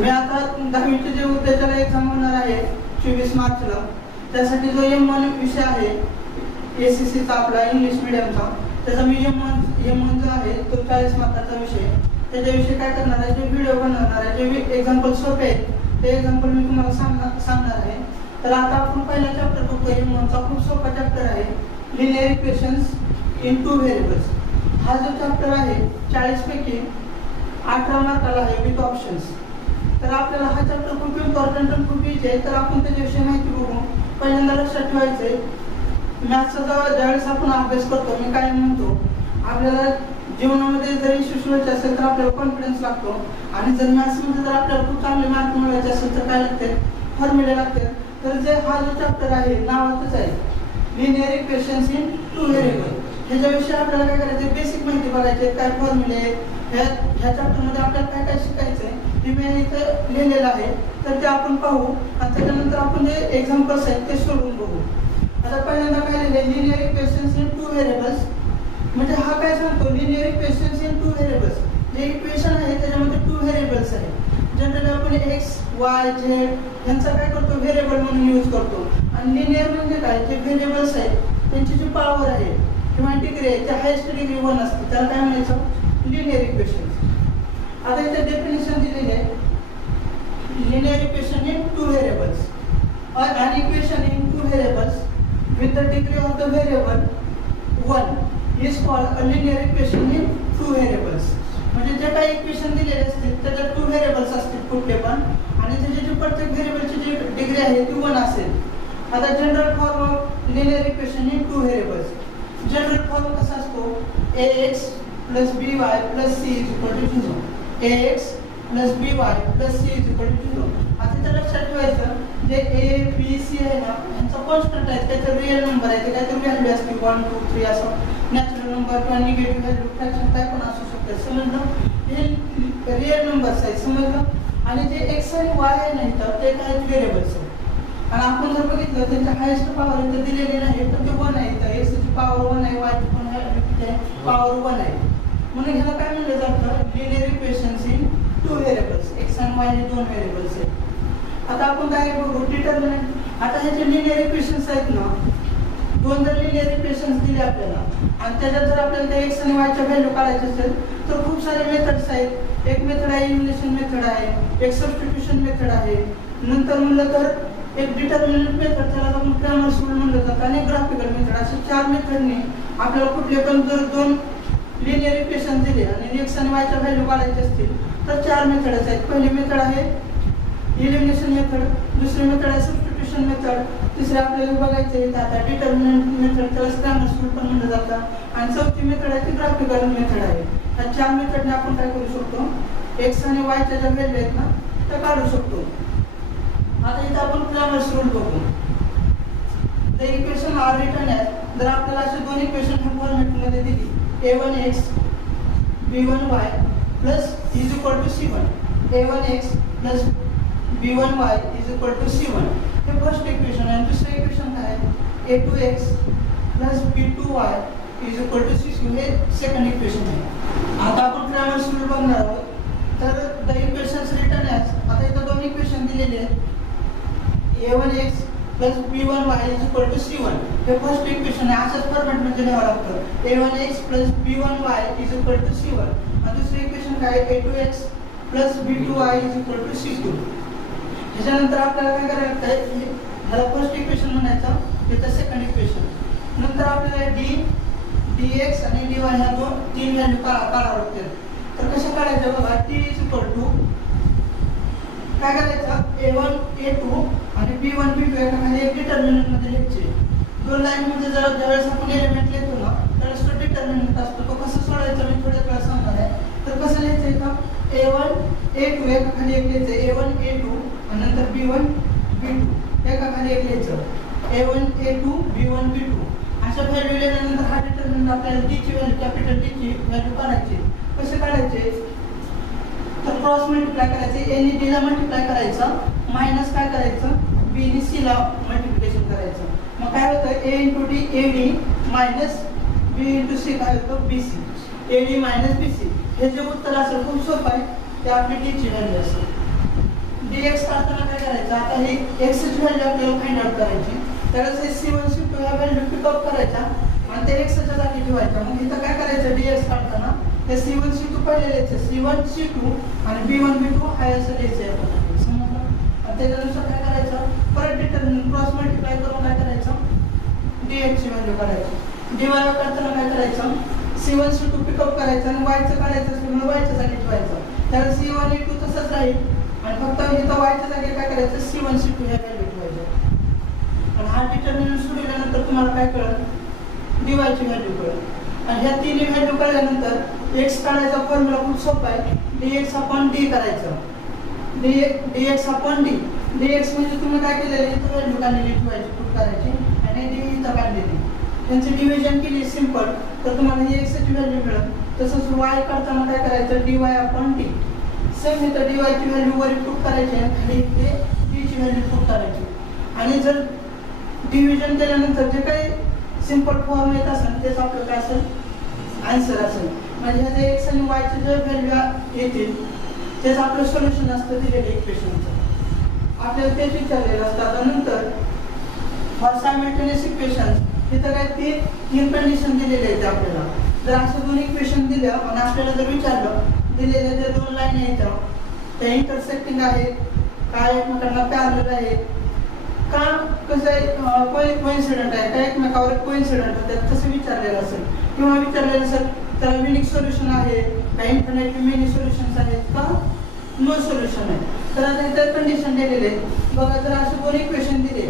मी आता 10वीचे जे उद्याच्याला एक्झाम होणार आहे 24 मार्चला, त्यासाठी जो M1 विषय आहे ACCचा आपला इंग्लिश मिडियमचा, त्याचा मी M1 जो आहे तो 40 मार्काचा विषय, त्याच्याविषयी काय करणार आहे, जे व्हिडिओ बनवणार आहे, जे एक्झाम्पल सोपे आहेत ते एक्झाम्पल मी तुम्हाला सांगणार आहे. तर आता आपण पहिला चॅप्टर बघतो. M1चा खूप सोपा चॅप्टर आहे, लिनियर इक्वेशन्स इन 2 व्हेरिएबल्स. हा जो चॅप्टर आहे 40 पैकी 18 मार्काला आहे विथ ऑप्शन्स. तर आपल्याला हा चॅप्टर खूप इम्पॉर्टंट आणि खूप इझी आहे. तर आपण त्याच्याविषयी माहिती बघू. पहिल्यांदा लक्षात ठेवायचंय, मॅथ्सचा ज्यावेळेस आपण अभ्यास करतो, मी काय म्हणतो, आपल्याला जीवनामध्ये जर यशस्वी व्हायचे असेल तर आपल्याला कॉन्फिडन्स लागतो, आणि जर मॅथ्समध्ये जर आपल्याला खूप चांगले मार्क मिळवायचे असेल तर काय लागते, फॉर्म्युले लागते. तर जे हा जो चॅप्टर आहे नावातच आहे लिनियर इक्वेशन्स इन 2 व्हेरिएबल. ह्याच्याविषयी आपल्याला काय करायचं, बेसिक माहिती बघायची, काय फॉर्म्युले आहेत. ह्या चॅप्टरमध्ये आपल्याला काय काय शिकायचं आहे ते मी इथं लिहिलेलं आहे. तर ते आपण पाहू आणि त्याच्यानंतर आपण जे एक्झाम्पल्स आहेत ते सोडवून बघू. आता पहिल्यांदा काय लिहिले, लिनियर इक्वेशन्स इन 2 व्हेरिएबल्स. म्हणजे हा काय सांगतो, लिनियर इक्वेशन्स इन 2 व्हेरिएबल्स. जे इक्वेशन आहे त्याच्यामध्ये 2 व्हेरिएबल्स आहे. जनरली आपण एक्स वाय झेड यांचा काय करतो, व्हेरिएबल म्हणून यूज करतो. आणि लिनियर म्हणजे काय, जे व्हेरिएबल्स आहेत त्यांची जी पॉवर आहे किंवा डिग्री आहे त्या हायेस्ट डिग्री 1 असते, त्याला काय म्हणायचं, लिनियर इक्वेशन्स. आता इथे डेफिनेशन दिलेली आहे, linear equation in 2 variables. an equation in 2 variables with the degree of the variable 1 is called a linear equation in 2 variables. म्हणजे जे काही इक्वेशन दिलेले असतील त्याच्यात 2 व्हेरिएबल्स असतील कुठले पण, आणि त्याची जी प्रत्येक व्हेरिएबलची जी डिग्री आहे ती 1 असेल. आता general form of linear equation in 2 variables. General form कसा असतो, ax plus by plus c is equal to 0. ax plus by plus c is equal to 0. आता इथे लक्षात ठेवायचं, जे a b c आहे ना यांचा कॉन्स्टंट आहे, त्याचा रिअल नंबर आहे, ते काहीतरी व्हॅल्यू असते 1 2 3 असं, नॅचरल नंबर किंवा निगेटिव्ह व्हॅल्यू फ्रॅक्शन काय पण असू शकते, समजलं. हे रिअल नंबर्स आहेत, समजलं. आणि जे x आणि y आहे नाही तर ते काय व्हेरिएबल्स आहेत. आणि आपण जर बघितलं त्यांच्या हायेस्ट पॉवर इथे दिलेली नाही, पण ते 1 आहे. तर x ची पॉवर 1 आहे, y ची पण पॉवर 1 आहे. म्हणून ह्याला काय म्हणलं जातं, linear equations in 2 variables. X आणि वाय हे 2 व्हेरिएबल्स आहेत. आता आपण काय बघू, डिटर्मिनंट. आता ह्याचे लिनियर इक्वेशन्स आहेत ना, 2 जर लिनियर इक्वेशन्स दिले आपल्याला आणि त्याच्यात जर आपल्याला त्या एक्स आणि वायच्या व्हॅल्यू काढायचे असेल तर खूप सारे मेथड्स आहेत. एक मेथड आहे इलिमिनेशन मेथड आहे, एक सबस्टिट्यूशन मेथड आहे, नंतर म्हणलं तर एक डिटर्मिनंट मेथड, त्याला आपण क्रॅमर्स रूल म्हणलं जातं, आणि ग्राफिकल मेथड. असे 4 मेथडने आपल्याला कुठले पण जर 2 लिनियर इक्वेशन दिले आणि एक्स आणि वायच्या व्हॅल्यू काढायचे असतील तर 4 मेथड्स आहेत. पहिली मेथड आहे इलिमिनेशन मेथड, दुसरी मेथड आहे सबस्टिट्यूशन मेथड, तिसरी आपल्याला बघायचं आहे आता डिटर्मिनंट मेथड, त्याला क्रॅमर्स रूल पण म्हणलं जातं, आणि चौथी मेथड आहे ती ग्राफिकल मेथड आहे. ह्या 4 मेथडने आपण काय करू शकतो, एक्स आणि वायच्या ज्या व्हॅल्यू आहेत ना त्या काढू शकतो. आता इथे आपण क्रॅमर्स रूल बघू. The equation are written as, जर आपल्याला असे 2 इक्वेशन ह्या फॉर्मॅटमध्ये दिली, a1x b1y plus is equal to c1. a1x plus b1y is equal to c1. हे फर्स्ट इक्वेशन आहे. दुसरं इक्वेशन काय आहे, a2x plus b2y is equal to c2. हे सेकंड इक्वेशन आहे. आता आपण क्रॅमर्स रूल बघणार आहोत. तर द इक्वेशन्स रिटन ॲज, आता इथं 2 इक्वेशन दिलेले आहेत, a1x plus b1y is equal to c1. हे फर्स्ट इक्वेशन आहे. अशाच फॉर्मॅटमध्ये लिहावं लागतं, a1x plus b1y is equal to c1. आणि दुसरं इक्वेशन काय, a2x plus b2y is equal to c2. ह्याच्यानंतर आपल्याला काय करायला लागतं, ह्याला फर्स्ट इक्वेशन म्हणायचं, त्याचं सेकंड इक्वेशन. नंतर आपल्याला dx आणि dy ह्या 3 व्हॅल्यू काढावं लागतील. तर कसं काढायचं बघा, t is equal to काय करायचं, a1 a2 आणि b1 b2 एकाखाली एक डिटर्मिनंट मध्ये लिहायचे. 2 लाईन मध्ये जर ज्यावेळेस आपण एलिमेंट लिहितो ना त्यावेळेस तो डिटर्मिनंट असतो, तो कसं सोडायचा मी थोड्या वेळा सांगणार आहे. तर कसं लिहायचं का, a1 a2 एकाखाली एक लिहायचं, a1 a2 आणि नंतर b1 b2 एकाखाली एक लिहायचं, a1 a2 b1 b2. अशा व्हॅल्यू लिहिल्यानंतर हा डिटर्मिनंट आपल्याला d ची व्हॅल्यू, कॅपिटल D ची व्हॅल्यू काढायची. कसे काढायचे, तर क्रॉस मल्टिप्लाय करायचे, a ने d ला मल्टिप्लाय करायचं, मायनस काय करायचं, b ने c ला मल्टिप्लिकेशन करायचं. मग काय होतं, a into d ad minus b into c काय होतं, bc. ad minus bc. हे जे उत्तर असेल खूप सोपं आहे, ते आपली d ची व्हॅल्यू असेल. dx काढताना काय करायचं, आता ही x ची व्हॅल्यू आपल्याला फाइंड आउट करायची, त्यावेळेस हे c1 c2 ह्या व्हॅल्यू पिकअप करायच्या आणि ते x च्या जागी ठेवायच्या. मग इथं काय करायचं, dx काढताना हे c1 c2 पहिले लिहायचे, c1 c2 आणि b1 b2 हाय असं लिहायचं आपण, समजलं. आणि त्याच्यानुसार काय करायचं, परत डिटर्मिनंट क्रॉस मल्टिप्लाय करून काय करायचं, dx ची व्हॅल्यू काढायची. dy काढताना काय करायचं, c1 c2 पिकअप करायचं आणि y चं काढायचं असल्यामुळे y च्या जागी ठेवायचं. त्यावेळेस c1 e2 तसंच राहील आणि फक्त इथं y च्या जागी काय करायचं, c1 c2 ह्या व्हॅल्यू ठेवायच्या. आणि हा डिटर्मिनंट सोडवल्यानंतर तुम्हाला काय कळेल, dy ची व्हॅल्यू कळेल. आणि ह्या तिन्ही व्हॅल्यू कळल्यानंतर x काढायचा फॉर्म्युला खूप सोपा आहे, dx अपॉन d करायचं, dx अपॉन d. dx म्हणजे तुम्ही काय केलेलं, इथं व्हॅल्यू काढलेली ठेवायची, पुट करायची आणि d इथं काढलेली, त्यांची डिव्हिजन केली सिंपल तर तुम्हाला ही x ची व्हॅल्यू मिळेल. तसंच y काढताना काय करायचं, dy अपॉन d. सेम इथं dy ची व्हॅल्यू वर पुट करायची आणि खाली इथे d ची व्हॅल्यू पुट करायची. आणि जर डिव्हिजन केल्यानंतर जे काही सिंपल फॉर्म येत असेल तेच आपलं काय असेल, आन्सर असेल. म्हणजे ह्याचे x आणि y चे जे व्हॅल्यू येतील तेच आपलं सोल्युशन असतं दिलेलं इक्वेशनचं. आपल्याला तेच विचारलेलं असतं. आता नंतर फॉर सायमल्टेनियस इक्वेशन्स तिथं काय तीन कंडिशन दिलेले आहेत आपल्याला. जर असं दोन इक्वेशन दिलं आणि आपल्याला जर विचारलं, दिलेल्या ज्या दोन लाईन आहेत त्या इंटरसेक्टिंग आहेत, काय एकमेकांना पॅरलल आहेत का, कसं आहे कोइन्सिडेंट आहे का, एकमेकावर कोइन्सिडेंट होतात तसं विचारलेलं असेल किंवा विचारलेलं असेल त्याला युनिक सोल्युशन आहे का, इन्फिनिटली मेनी सोल्युशन्स आहेत का, नो सोल्युशन आहे. तर आता इतर कंडिशन दिलेले आहेत बघा. जर असे दोन इक्वेशन दिले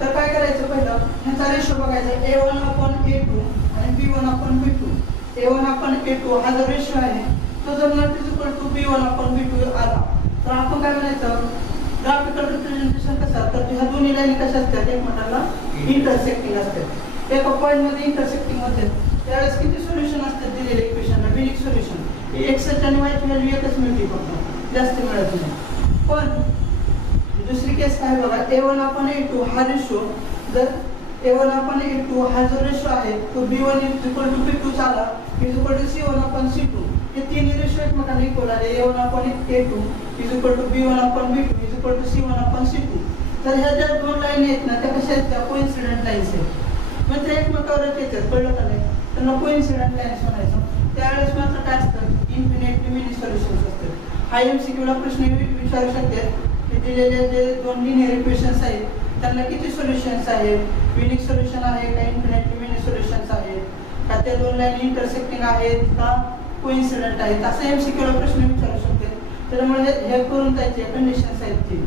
तर काय करायचं, पहिलं ह्याचा रेशो बघायचा, a1 अपॉन a2 आणि b1 upon b2. a1 upon a2 हा जो रेशो आहे तो जर not is equal to b1 upon b2 आला तर आपण काय म्हणायचं, ग्राफिकल रिप्रेझेंटेशन कसं, तर ह्या दोन्ही लाईन कशा असतात, एकमेकांना इंटरसेक्टिंग असतात, एका पॉईंट मध्ये इंटरसेक्टिंग होते. त्यावेळेस किती सोल्युशन असतात दिलेल्या इक्वेशनला, युनिक सोल्युशन. x आणि y ची व्हॅल्यू एकच मिळते, फक्त जास्त मिळत नाही. पण दुसरी केस काय बघा, a1 अपॉन a2 हा रेशो, जर a1 अपॉन a2 हा जो रेशो आहे तो b1 is equal to b2 झाला is equal to c1 upon c2. हे तिन्ही रेशो एकमेकांना इक्वल आले, a1 upon a2 is equal to b1 upon b2 is equal to c1 upon c2. तर ह्या ज्या दोन लाईन आहेत ना त्या कशा आहेत, त्या कोइन्सिडेंट लाईन्स आहेत. म्हणजे त्या एकमेकावरच येतात, कळलं का नाही, त्यांना कोइन्सिडेंट लाईन्स म्हणायचं. त्यावेळेस मात्र काय असतं, इन्फिनिटली मेनी सोल्युशन्स असतात. हा MCQ ला प्रश्न विचारू शकतात की दिलेले जे दोन लिनियर इक्वेशन्स आहेत त्यांना किती सोल्युशन्स आहेत, युनिक सोल्युशन आहे का, इन्फिनिटली मेनी सोल्युशन्स आहेत का, त्या दोन लाईन इंटरसेक्टिंग आहेत का, कोइन्सिडेंट आहेत, असं MCQ ला प्रश्न विचारू शकते. त्यामुळे हे करून जायचे कंडिशन्स आहेत ती.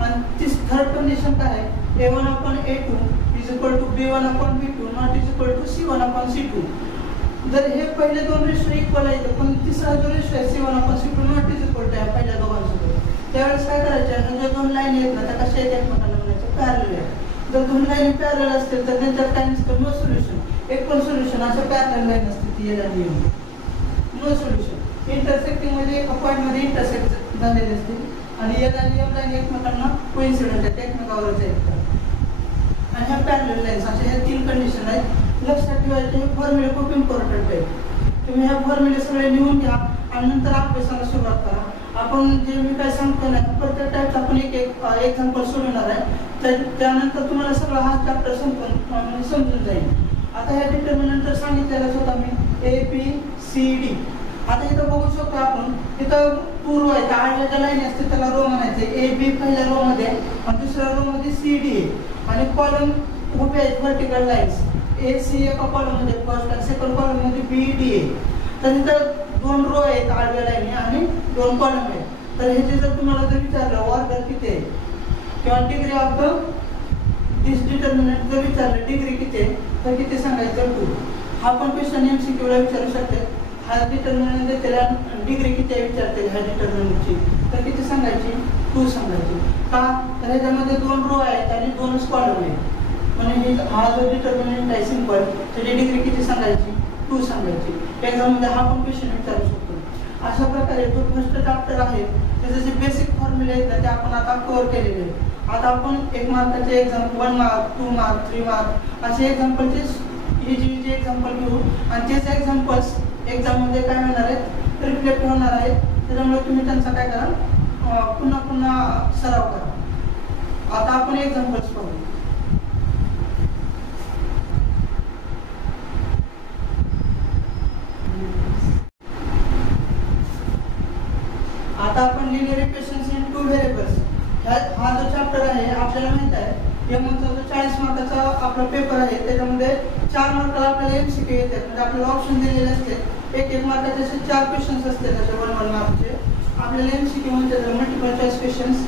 आणि ती थर्ड कंडिशन काय आहे, a1 upon a2 is equal to b1 upon b2 not is equal to c1 upon c2. जर हे पहिले दोन रेशो इक्वल आहेत पण तिसरा जो रेशो आहे c1 upon c2 not is equal to आहे पहिल्या दोघांसोबत, त्यावेळेस काय करायचं, ह्या दोन लाईन आहेत ना त्या कशा आहेत, एकमेकांना म्हणायचं पॅरलल आहे. जर दोन लाईन पॅरलल असतील तर त्यांच्यात काय नसतं, नो सोल्युशन. एक पण सोल्युशन असं पॅरलल लाईन असते ती याला नो सोल्युशन. इंटरसेक्टिंग मध्ये एका पॉईंट मध्ये इंटरसेक्ट झालेले असते आणि याला लाईन एकमेकांना कोइन्सिडेंट आहेत, एकमेकावरच आहेत. आणि ह्या पॅरलल लाईन्स अशा ह्या तीन कंडिशन आहेत. लक्षात ठेवायचे हे फॉर्म्युले खूप इम्पॉर्टंट आहे. तुम्ही ह्या फॉर्म्युले सगळे लिहून घ्या आणि नंतर अभ्यासाला सुरुवात करा. आपण जे मी काय सांगतो ना प्रत्येक टाईपचा आपण एक एक्झाम्पल सोडवणार आहे, त्यानंतर तुम्हाला सगळं हा चॅप्टर समजून जाईल. आता ह्या डिटर्मिनंट सांगितलेलंच होता मी ABCD. आता इथं बघू शकतो आपण, इथं पूर्व आहे, त्या आडव्या ज्या लाईन असते त्याला रो म्हणायचे. AB पहिल्या रो मध्ये आणि दुसऱ्या रो मध्ये CD आहे आणि कॉलम उभे आहेत व्हर्टिकल लाईन्स. AC एका कॉलम मध्ये, फर्स्ट आणि सेकंड कॉलम मध्ये BD आहे. तर इथं दोन रो आहेत आडव्या लाईनी आणि दोन कॉलम आहेत. तर ह्याचे जर तुम्हाला जर विचारलं ऑर्डर किती आहे किंवा degree of the this determinant जर विचारलं डिग्री किती आहे तर किती सांगायचं 2. हा पण क्वेश्चन MCQ ला विचारू शकते. हा डिटर्मिनंट त्याला डिग्री किती आहे विचारते ह्या डिटर्मिनंटची तर किती सांगायची 2 सांगायची. का तर ह्याच्यामध्ये दोन रो आहेत आणि दोनच कॉलम आहेत. म्हणजे हा जो डिटर्मिनंट आहे सिंपल त्याची डिग्री किती सांगायची 2 सांगायची. एक्झाममध्ये हा पण क्वेश्चन विचारू शकतो. अशा प्रकारे जो फर्स्ट चॅप्टर आहे त्याचे जे बेसिक फॉर्म्युले आहेत ते आपण आता कव्हर केलेले आहेत. आता आपण 1 मार्काचे एक्झाम्पल 1 मार्क 2 मार्क 3 मार्क असे एक्झाम्पलचे इजी एक्झाम्पल घेऊ आणि तेच एक्झाम्पल्स एक्झाममध्ये काय होणार आहेत रिफ्लेक्ट होणार आहेत. त्याच्यामुळे तुम्ही त्यांचा काय करा पुन्हा पुन्हा सराव करा. आता आपण एक्झाम्पल्स पाहू. आता आपण linear equations in two variables हा जो चॅप्टर आहे आपल्याला माहित आहे एमचा जो 40 मार्काचा आपला पेपर आहे त्याच्यामध्ये 4 मार्काला आपल्याला एमसीक्यू येतात. म्हणजे आपल्याला ऑप्शन दिलेले असते. एक मार्काचे असे 4 क्वेश्चन्स असते त्याचे 1 मार्कचे. आपल्याला एमसीक्यू म्हणजे मल्टिपल चॉईस क्वेश्चन्स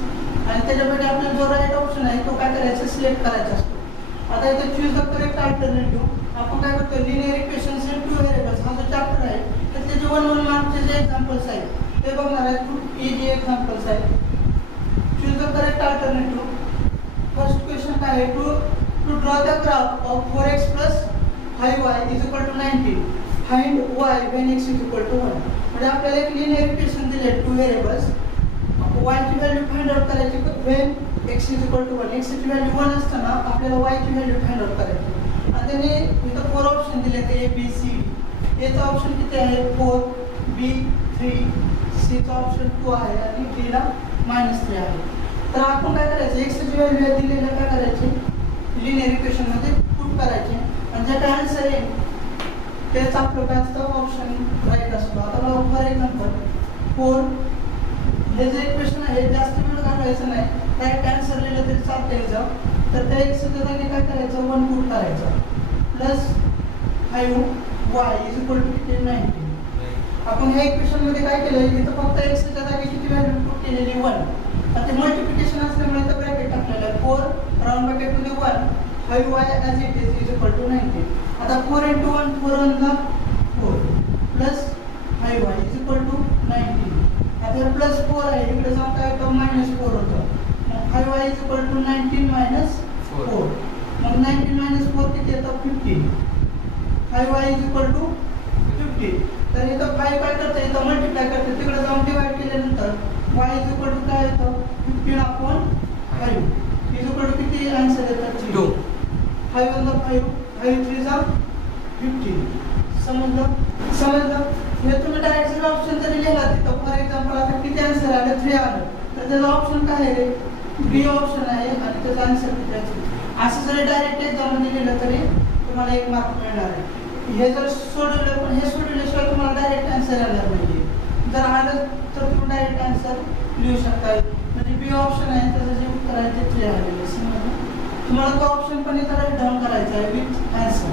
आणि त्याच्यामध्ये आपल्याला जो राईट ऑप्शन आहे तो काय करायचा सिलेक्ट करायचा असतो. आता इथे चूज द करेक्ट अल्टरनेटिव्ह आपण काय करतो linear equations in two variables हा जो चॅप्टर आहे तर त्याचे 1 मार्कचे जे एक्झाम्पल्स आहेत ते बघणार आहे. खूप इझी एक्झाम्पल्स आहेत. Choose the correct alternative. First question काय आहे to draw the graph of 4x plus 5y is equal to 19. Find y when x is equal to 1. म्हणजे आपल्याला एक लिनियर इक्वेशन दिले टू व्हेरिएबल्स. y ची value find out करायची when x is equal to 1. x ची value 1 असताना आपल्याला y ची व्हॅल्यू फाइंड आउट करायची. आणि त्याने इथं 4 ऑप्शन दिले ते a b c. a चा ऑप्शन किती आहे 4, b 3, c चा ऑप्शन 2 आहे आणि d ला -3 आहे. तर आपण काय करायचं x ची व्हॅल्यू दिलेल्या काय करायची लिनियर इक्वेशन मध्ये पुट करायची आणि जे काय आन्सर येईल तेच आपलं काय असतं ऑप्शन राईट असतो. आता फॉर एक्झाम्पल 4 हे जे इक्वेशन आहे जास्त वेळ घालवायचं नाही. डायरेक्ट आन्सर लिहिलं तरी चालतं याचं. तर त्या x च्या जागी काय करायचं 1 पुट करायचं plus 5y is equal to किती 19. आपण ह्या इक्वेशन मध्ये काय केलं इथं फक्त x च्या जागी किती व्हॅल्यू पुट केलेली 1. आता मल्टिप्लिकेशन असल्यामुळे इथं ब्रॅकेट टाकलेलं आहे 4 राउंड ब्रॅकेट मध्ये 1 5y as it is equal to 19. आता 4 into 1 4 on the 4 plus 5y is equal to 19. आता प्लस 4 आहे इकडे जाऊन काय होतं -4 होतं. मग 5y is equal to 19 minus 4. मग 19 minus 4 किती येतं 15. 5y is equal to 50. तर इथं 5 काय करते इथं मल्टिप्लाय करते तिकडे जाऊन डिवाइड केल्यानंतर y is equal to काय येतं 15/5 is equal to किती आन्सर येतं 2. 5 on the 5 5 3 जा 15. समजलं हे तुम्ही डायरेक्ट जर ऑप्शन जरी लिहिला तिथं फॉर एक्झाम्पल आता किती आन्सर आले 3 आलं तर त्याचा ऑप्शन काय आहे बी ऑप्शन आहे आणि त्याचा आन्सर किती आहे. असं जरी डायरेक्ट एक्झाम मध्ये लिहिलं तरी तुम्हाला 1 मार्क मिळणार आहे. हे जर सोडवलं पण हे सोडवल्याशिवाय तुम्हाला डायरेक्ट आन्सर येणार नाही. जर आलं तर तुम्ही डायरेक्ट आन्सर लिहू शकता. म्हणजे बी ऑप्शन आहे त्याचं जे उत्तर आहे ते 3 आलेलं समजलं. तुम्हाला तो ऑप्शन पण इथं राईट डाऊन करायचा आहे विथ आन्सर.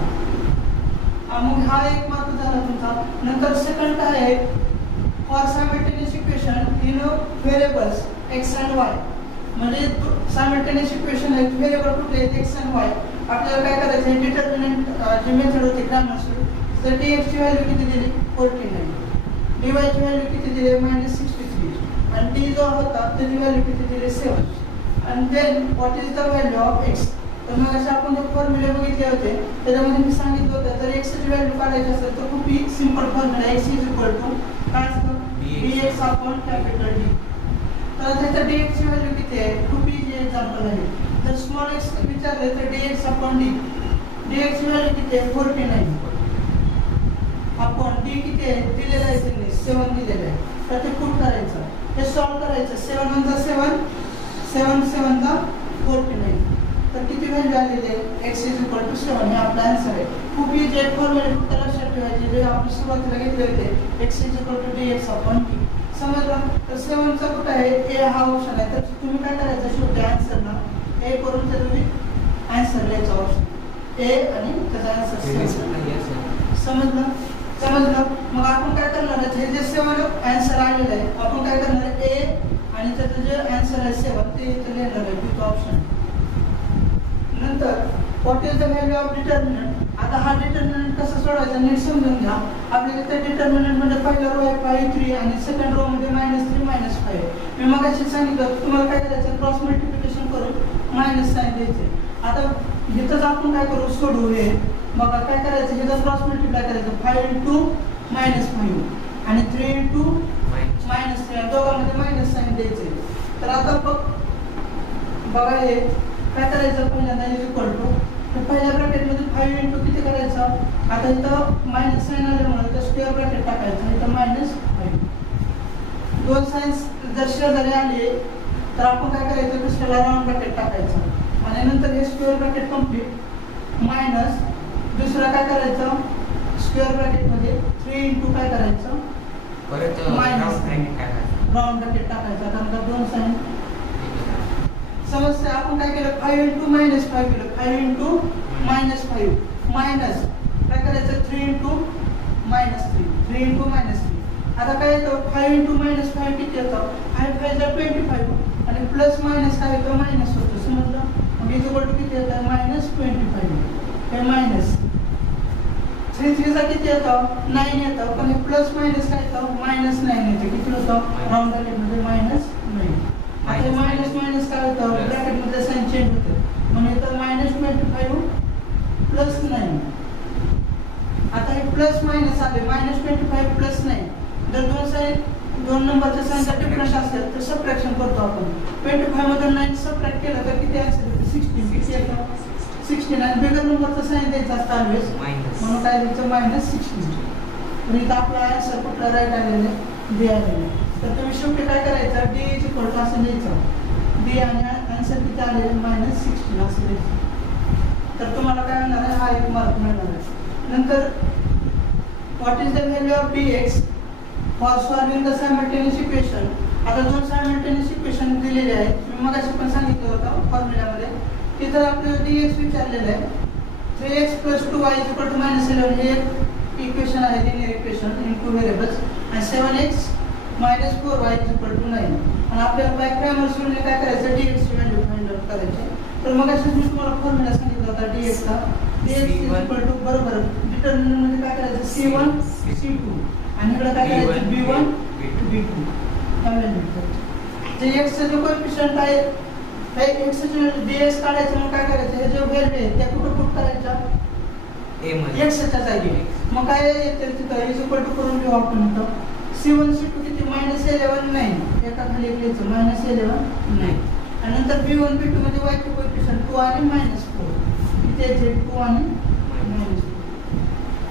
मग हा 1 मार्क झाला तुमचा. नंतर सेकंड काय आहे for simultaneous equation in variables x and y. म्हणजे सायमल्टेनियस इक्वेशन आहे व्हेरिएबल कुठले आहेत x and y. आपल्याला काय करायचं आहे डिटर्मिनंट जी मेथड होती ग्रामर तर dx ची व्हॅल्यू किती दिली 49. dy ची व्हॅल्यू किती दिली -63 आणि d जो होता त्याची व्हॅल्यू किती दिली 7. आणि then what is the value of x. तर मग असे आपण जे फॉर्म्युले बघितले होते त्याच्यामध्ये मी सांगितलं होतं जर x ची व्हॅल्यू काढायची असेल तर खूप simple formula x is equal to काय असतं dx अपॉन कॅपिटल D. तर त्याच्या dx ची व्हॅल्यू किती आहे खूप इझी एक्झाम्पल आहे. जर स्मॉल x विचारले तर dx अपॉन D. dx ची व्हॅल्यू किती आहे 49 अपॉन D किती आहे दिलेलं आहे त्यांनी 7 दिलेलं आहे. तर ते पुट करायचं हे सॉल्व करायचं 7 1 7 7 7 49. तर किती व्हॅल्यू आलेली आहे x इज इक्वल टू 7 हे आपला आन्सर आहे. खूप इझी आहे फॉर्म्युला फक्त लक्षात ठेवायचे जे आपण सुरुवातीला घेतले होते x is equal to dx upon D. समजलं. तर 7 चा कुठं आहे a हा ऑप्शन आहे. तर तुम्ही काय करायचं शेवटी आन्सरला a करून तर तुम्ही आन्सर लिहायचा ऑप्शन a आणि त्याचा आन्सर समजलं. मग आपण काय करणार आहे हे जे 7 आन्सर आलेलं आहे आपण काय करणार आहे a आणि त्याचं जे आन्सर आहे 7 ते इथे लिहिणार आहे विथ ऑप्शन. नंतर what is the value of determinant. आता हा डिटर्मिनंट कसा सोडवायचा नीट समजून घ्या. आपल्याला त्या डिटर्मिनंट मध्ये पहिल्या रो आहे 5 3 आणि सेकंड रो मध्ये -3 -5. मी मगाशी सांगितलं तुम्हाला काय करायचं क्रॉस मल्टिप्लिकेशन करून मायनस साइन द्यायचे. आता इथंच आपण काय करू सोडवू हे मग काय करायचं हे क्रॉस मल्टिप्लाय करायचं 5 into -5 आणि 3 into -3 दोघांमध्ये मायनस साइन द्यायचे. तर आता बघा हे काय करायचं पहिल्यांदा इज इक्वल टू तर पहिल्या ब्रॅकेटमध्ये 5 into किती करायचं आता इथं मायनस साइन आल्यामुळे तर स्क्वेअर ब्रॅकेट टाकायचं इथं -5. दोन साइन्स जर शेजारी आले तर आपण काय करायचं, दुसऱ्याला राऊंड ब्रॅकेट टाकायचं आणि नंतर हे स्क्वेअर ब्रॅकेट कम्प्लीट मायनस दुसरं काय करायचं, स्क्वेअर ब्रॅकेटमध्ये 3 इंटू काय करायचं, परत मायनस राऊंड ब्रॅकेट टाकायचा, कारण का दोन साइन. समस्या आपण काय केलं, 5 इंटू मायनस 5 केलं, 5 इंटू मायनस 5 मायनस काय करायचं 3 इंटू मायनस 3, 3 इंटू मायनस 3. आता काय येतं 5 इंटू मायनस 5 किती येतं, 5 5 जा 25 आणि प्लस मायनस काय येतं, मायनस होतं. समजलं, मग इज इक्वल टू किती येतं, मायनस 25. हे मायनस 3 3 जा किती येतं, 9 येतं, पण हे प्लस मायनस काय येतं, मायनस 9 येतं. किती होतं, राऊंड ब्रॅकेटमध्ये मायनस 9. आता मायनस मायनस काय होतं, ब्रॅकेटमध्ये साइन चेंज होतं, म्हणून येतं मायनस 25 प्लस 9. आता हे प्लस मायनस आले, मायनस 25 प्लस 9. जर दोन नंबरच्या साइनचा डिफरन्स असेल तर सबट्रॅक्शन करतो आपण. 25 मधून 9 सबट्रॅक्ट केलं तर किती असेल, 16. किती येतं, 16. आणि बिगर नंबरचा साइन द्यायचा असतं ऑलवेज, म्हणून काय द्यायचं, मायनस 16. तर इथं आपला आन्सर कुठला राईट आलेलं आहे, डी आलेलं आहे. तर तुम्ही शेवटी काय करायचं, डी इज इक्वल टू असं द्यायचं, डी आणि आन्सर किती आलेलं, मायनस 16 असं द्यायचं. तर तुम्हाला काय होणार आहे, हा एक मार्क मिळणार आहे. नंतर what is the value of dx for solving the simultaneous equation. आता दोन सायमल्टेनियस इक्वेशन दिलेले आहेत, मी मगाशी पण सांगितलं होतं फॉर्म्युलामध्ये, की जर आपल्याला dx विचारलेलं आहे 3x + 2y = -11 हे एक इक्वेशन आहे, linear equation in two variables, आणि 7x - 4y = 9. आणि आपल्याला बाय क्रॅमर्स रूलने काय करायचं, dx ची व्हॅल्यू फाइंड आउट करायची. तर मगाशी मी तुम्हाला फॉर्म्युला सांगितला होता dx चा, dx = बरोबर डिटर्मिनंट मध्ये काय करायचं, c1 c2 आणि इकडे काय करायचं, b1 b2 या व्हॅल्यू. जे x चा जो कोएफिशियंट आहे हे x चे dx काढायचं, मग काय करायचं, हे जो व्हॅल्यू आहे त्या कुठे पुट करायच्या, a मध्ये x च्या जागी. मग काय येते तिथं इज इक्वल टू करून घेऊ आपण. इथं c1 c2 किती, -11 9, एका खाली एक लिहायचं, -11 9. आणि नंतर b1 b2 मध्ये y चे कोएफिशियंट 2 आणि -4 किती येते, 2 आणि -4.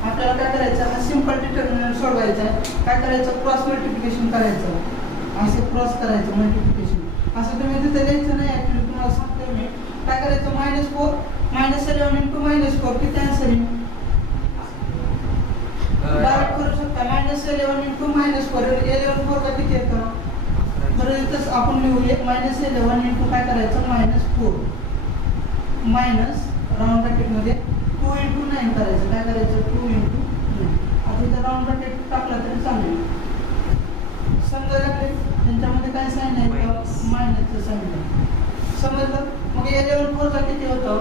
आपल्याला काय करायचं, हा सिंपल डिटर्मिनंट सोडवायचा आहे. काय करायचं, क्रॉस मल्टिप्लिकेशन करायचं, असं क्रॉस करायचं मल्टिप्लिकेशन. असं तुम्ही तिथे लिहायचं नाही, ऍक्च्युअली तुम्हाला सांगतो मी. काय करायचं, -4 -11 इंटू -4 किती आन्सर येईल, डायरेक्ट करू शकता. -11 इंटू -4 11 4 का किती येतं, बरं इथंच आपण लिहूया, -11 इंटू काय करायचं, -4 मायनस राऊंड ब्रॅकेटमध्ये 2 इंटू 9 करायचं. काय करायचं, 2 इंटू 9. आता इथं राऊंड ब्रॅकेट टाकला तरी चालेल. समजा लागले त्यांच्यामध्ये काय साइन आहे, मायनसचं साइन आहे. समजलं, मग 11 4 चा किती होतं,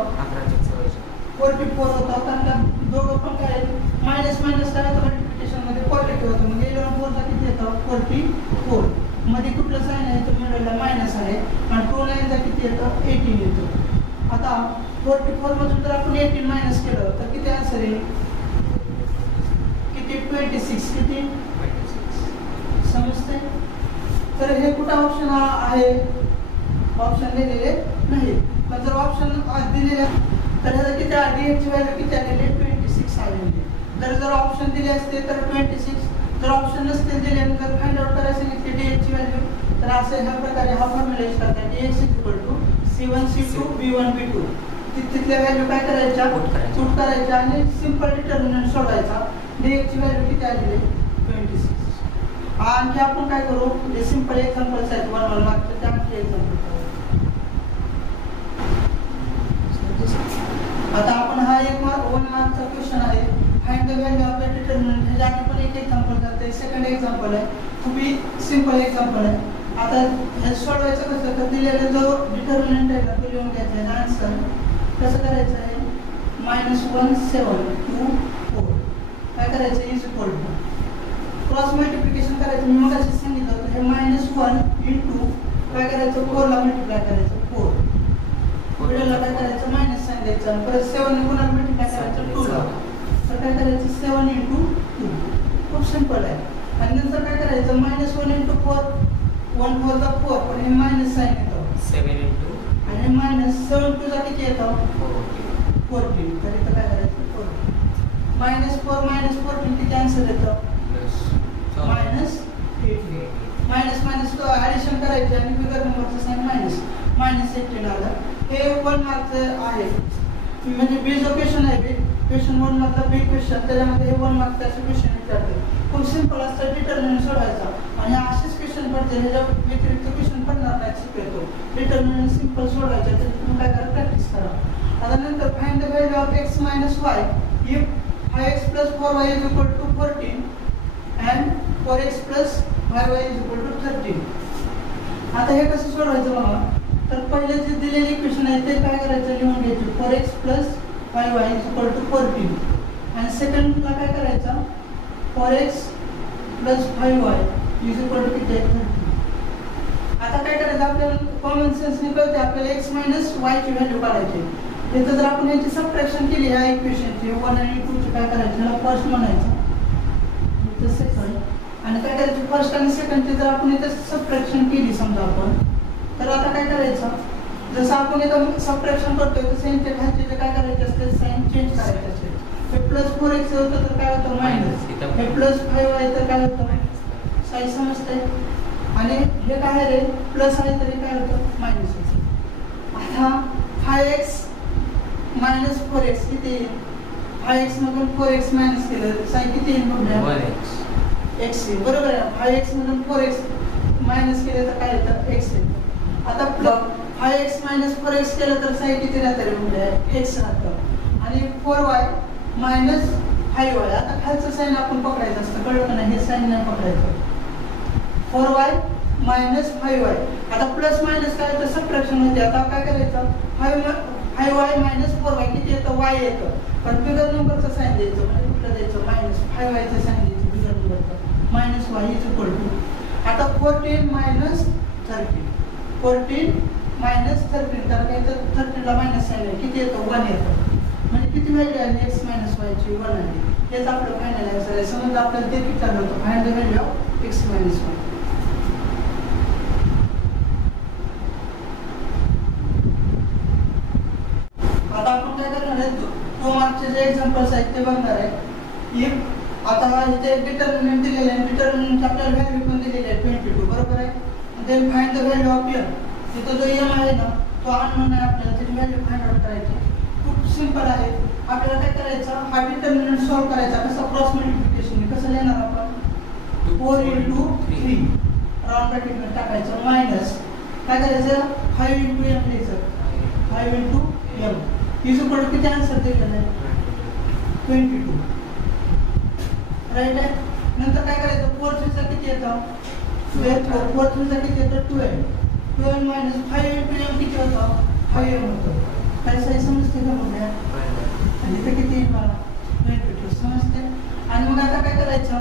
44 होतं, कारण का दोघं पण काय मायनस मायनस करायचं मल्टिप्लिकेशन मध्ये पॉझिटिव्ह होतं. मग 11 4 चा किती येतं, 44. मध्ये कुठलं साइन आहे, तर मिळालेला मायनस आहे, आणि 2 9 चा किती येतं, 18 येतं. आता 44 मधून जर आपण 18 मायनस केलं तर किती आन्सर येईल, किती, 26. किती, समजते. तर हे कुठं ऑप्शन आहे, ऑप्शन दिलेले नाही. पण जर ऑप्शन दिलेले तर ह्याचा किती dx ची व्हॅल्यू किती आलेली, 26 आलेली. जर ऑप्शन दिले असते तर 26, जर ऑप्शन नसते दिले आणि जर फाइंड आउट करायचं सांगितले dx ची व्हॅल्यू, तर असं ह्या प्रकारे हा फॉर्म्युला यूज करतात, dx = c1 c2 b1 b2. तिथल्या व्हॅल्यू काय करायच्या, पुट करायच्या आणि सिंपल डिटर्मिनंट सोडवायचा. dx ची व्हॅल्यू किती आलेली, 26. आणखी आपण काय करू, हे सिंपल एक्झाम्पल्स आहेत 1 मार्कचे, त्यामध्ये एक्झाम्पल. आता आपण हा 1 मार्कचा क्वेश्चन आहे, find the value of the determinant. ह्याच्या आधी पण एक एक्झाम्पल करते, सेकंड एक्झाम्पल आहे, खूपही सिंपल एक्झाम्पल आहे. आता हे सोडवायचं कसं, तर दिलेला जो डिटर्मिनंट आहे तो लिहून घ्यायचा आहे. आन्सर कसं करायचं आहे, -1 7 2 4 काय करायचं, is equal to cross multiplication करायचं. मी मग असे सांगितलं होतं, हे -1 इंटू काय करायचं, 4 ला मल्टिप्लाय करायचं, 4 पुढेला काय करायचं, मायनस साइन द्यायचं, परत 7 ने पुन्हा मल्टिप्लाय करायचं 2 ला. तर काय करायचं, 7 इंटू 2. खूप सिंपल आहे. आणि नंतर काय करायचं, -1 इंटू 4 1 4 चा 4, पण हे मायनस साइन येतो, 7 इंटू आणि -7 2 चा किती येतो, 14. तर इथं काय करायचं, 14 -4 किती आन्सर येतो, -18. मायनस मायनस तो ॲडिशन साईन करायची आणि बिगर नंबरचं साईन -18 आलं. हे 1 मार्कचं आहे. म्हणजे बी जो क्वेश्चन आहे क्वेश्चन 1 मधला बी क्वेश्चन, त्याच्यामध्ये हे 1 मार्क त्याचे क्वेश्चन विचारते. खूप सिंपल असतं, डिटर्मिनंट सोडवायचा आणि असेच क्वेश्चन पडते. ह्याच्या व्यतिरिक्त क्वेश्चन पडणार नाही शिकवतो. डिटर्मिनंट सिंपल सोडवायचं, त्याची तुम्ही काय करा, प्रॅक्टिस करा. आता नंतर find the value of x - y if 5x + 4y = 14 and 4x + 5y = 13. आता हे कसं सोडवायचं बघा. तर पहिले जे दिलेले इक्वेशन आहे ते काय करायचं, लिहून घ्यायचे 4x + 5y = 14 आणि सेकंडला काय करायचं 4x + 5y = 13. आता काय करायचं, आपल्याला कॉमन सेन्सने कळते आपल्याला x - y ची व्हॅल्यू काढायची. इथं जर आपण याची सबट्रॅक्शन केली ह्या इक्वेशनची 1 आणि 2 ची, काय करायचं, ह्याला फर्स्ट म्हणायचं, इथं सेकंड, आणि काय करायचं फर्स्ट आणि सेकंडची जर आपण इथं सबट्रॅक्शन केली समजा आपण, तर आता काय करायचं, जसं आपण इथं सबट्रॅक्शन करतोय तसं यांच्या खालचे काय करायचे असते, साइन चेंज करायचे असते. हे +4x होतं तर काय होतं मायनस, हे +5y तर काय होतं साइन, समजतंय. आणि हे काय रे प्लस आहे तरी काय होतं मायनस होतं. आता 5x - 4x किती येईल, 5x मधून 4x मायनस केलं साइन किती येईल, 1x येईल, बरोबर आहे. 5x मधून 4x मायनस केलं तर काय येतं, x येतं. आता 5x - 4x केलं तर साइन किती राहतं रे म्हणजे x राहतं. आणि 4y - 5y, आता खालचं साइन आपण पकडायचं असतं, कळलं का नाही, हे साइन नाही पकडायचं. 4y - 5y, आता प्लस मायनस काय होतं, सबट्रॅक्शन होते. आता काय करायचं, 5y - 4y किती येतं, y येतं, पण बिगर नंबरचं साइन द्यायचं, म्हणजे कुठलं द्यायचं, -5y चं साइन द्यायचं बिगर नंबरचं, -y = आता 14 - 13, 14 - 13, कारण काय तर 13 ला मायनस साइन आहे, किती येतं, 1 येतं. म्हणजे किती व्हॅल्यू आली x - y ची, 1 आली. हेच आपलं फायनल आन्सर आहे. समज आपल्याला ते विचारलं होतं, find the value of x - y. आता आपण काय करणार आहे, 2 मार्कचे जे एक्झाम्पल्स आहेत ते बघणार आहे. इफ आता इथे डिटर्मिनंट दिलेले आहे, डिटर्मिनंट आपल्याला व्हॅल्यू पण दिलेली आहे 22, बरोबर आहे. Then find the value of m. तिथं जो m आहे ना तो अननोन आहे, आपल्याला त्याची व्हॅल्यू फाइंड आउट करायची. खूप सिंपल आहे. आपल्याला काय करायचं, हा डिटर्मिनंट सॉल्व करायचा. कसं, क्रॉस मल्टिप्लिकेशन. कसं लिहिणार आपण, 4 × 3 राउंड ब्रॅकेटमध्ये टाकायचं, मायनस काय करायचं 5 × m लिहायचं, 5 × m इज किती आन्सर दिलेलं आहे, 22, राईट आहे. नंतर काय करायचं, 4 चा किती येतं, 4 चा किती येतं, 12 - 5 × m किती होतं, 5m होतं. काय साईज समजते का बघा, आणि इथं किती येईल मला 22, समजते. आणि मग आता काय करायचं,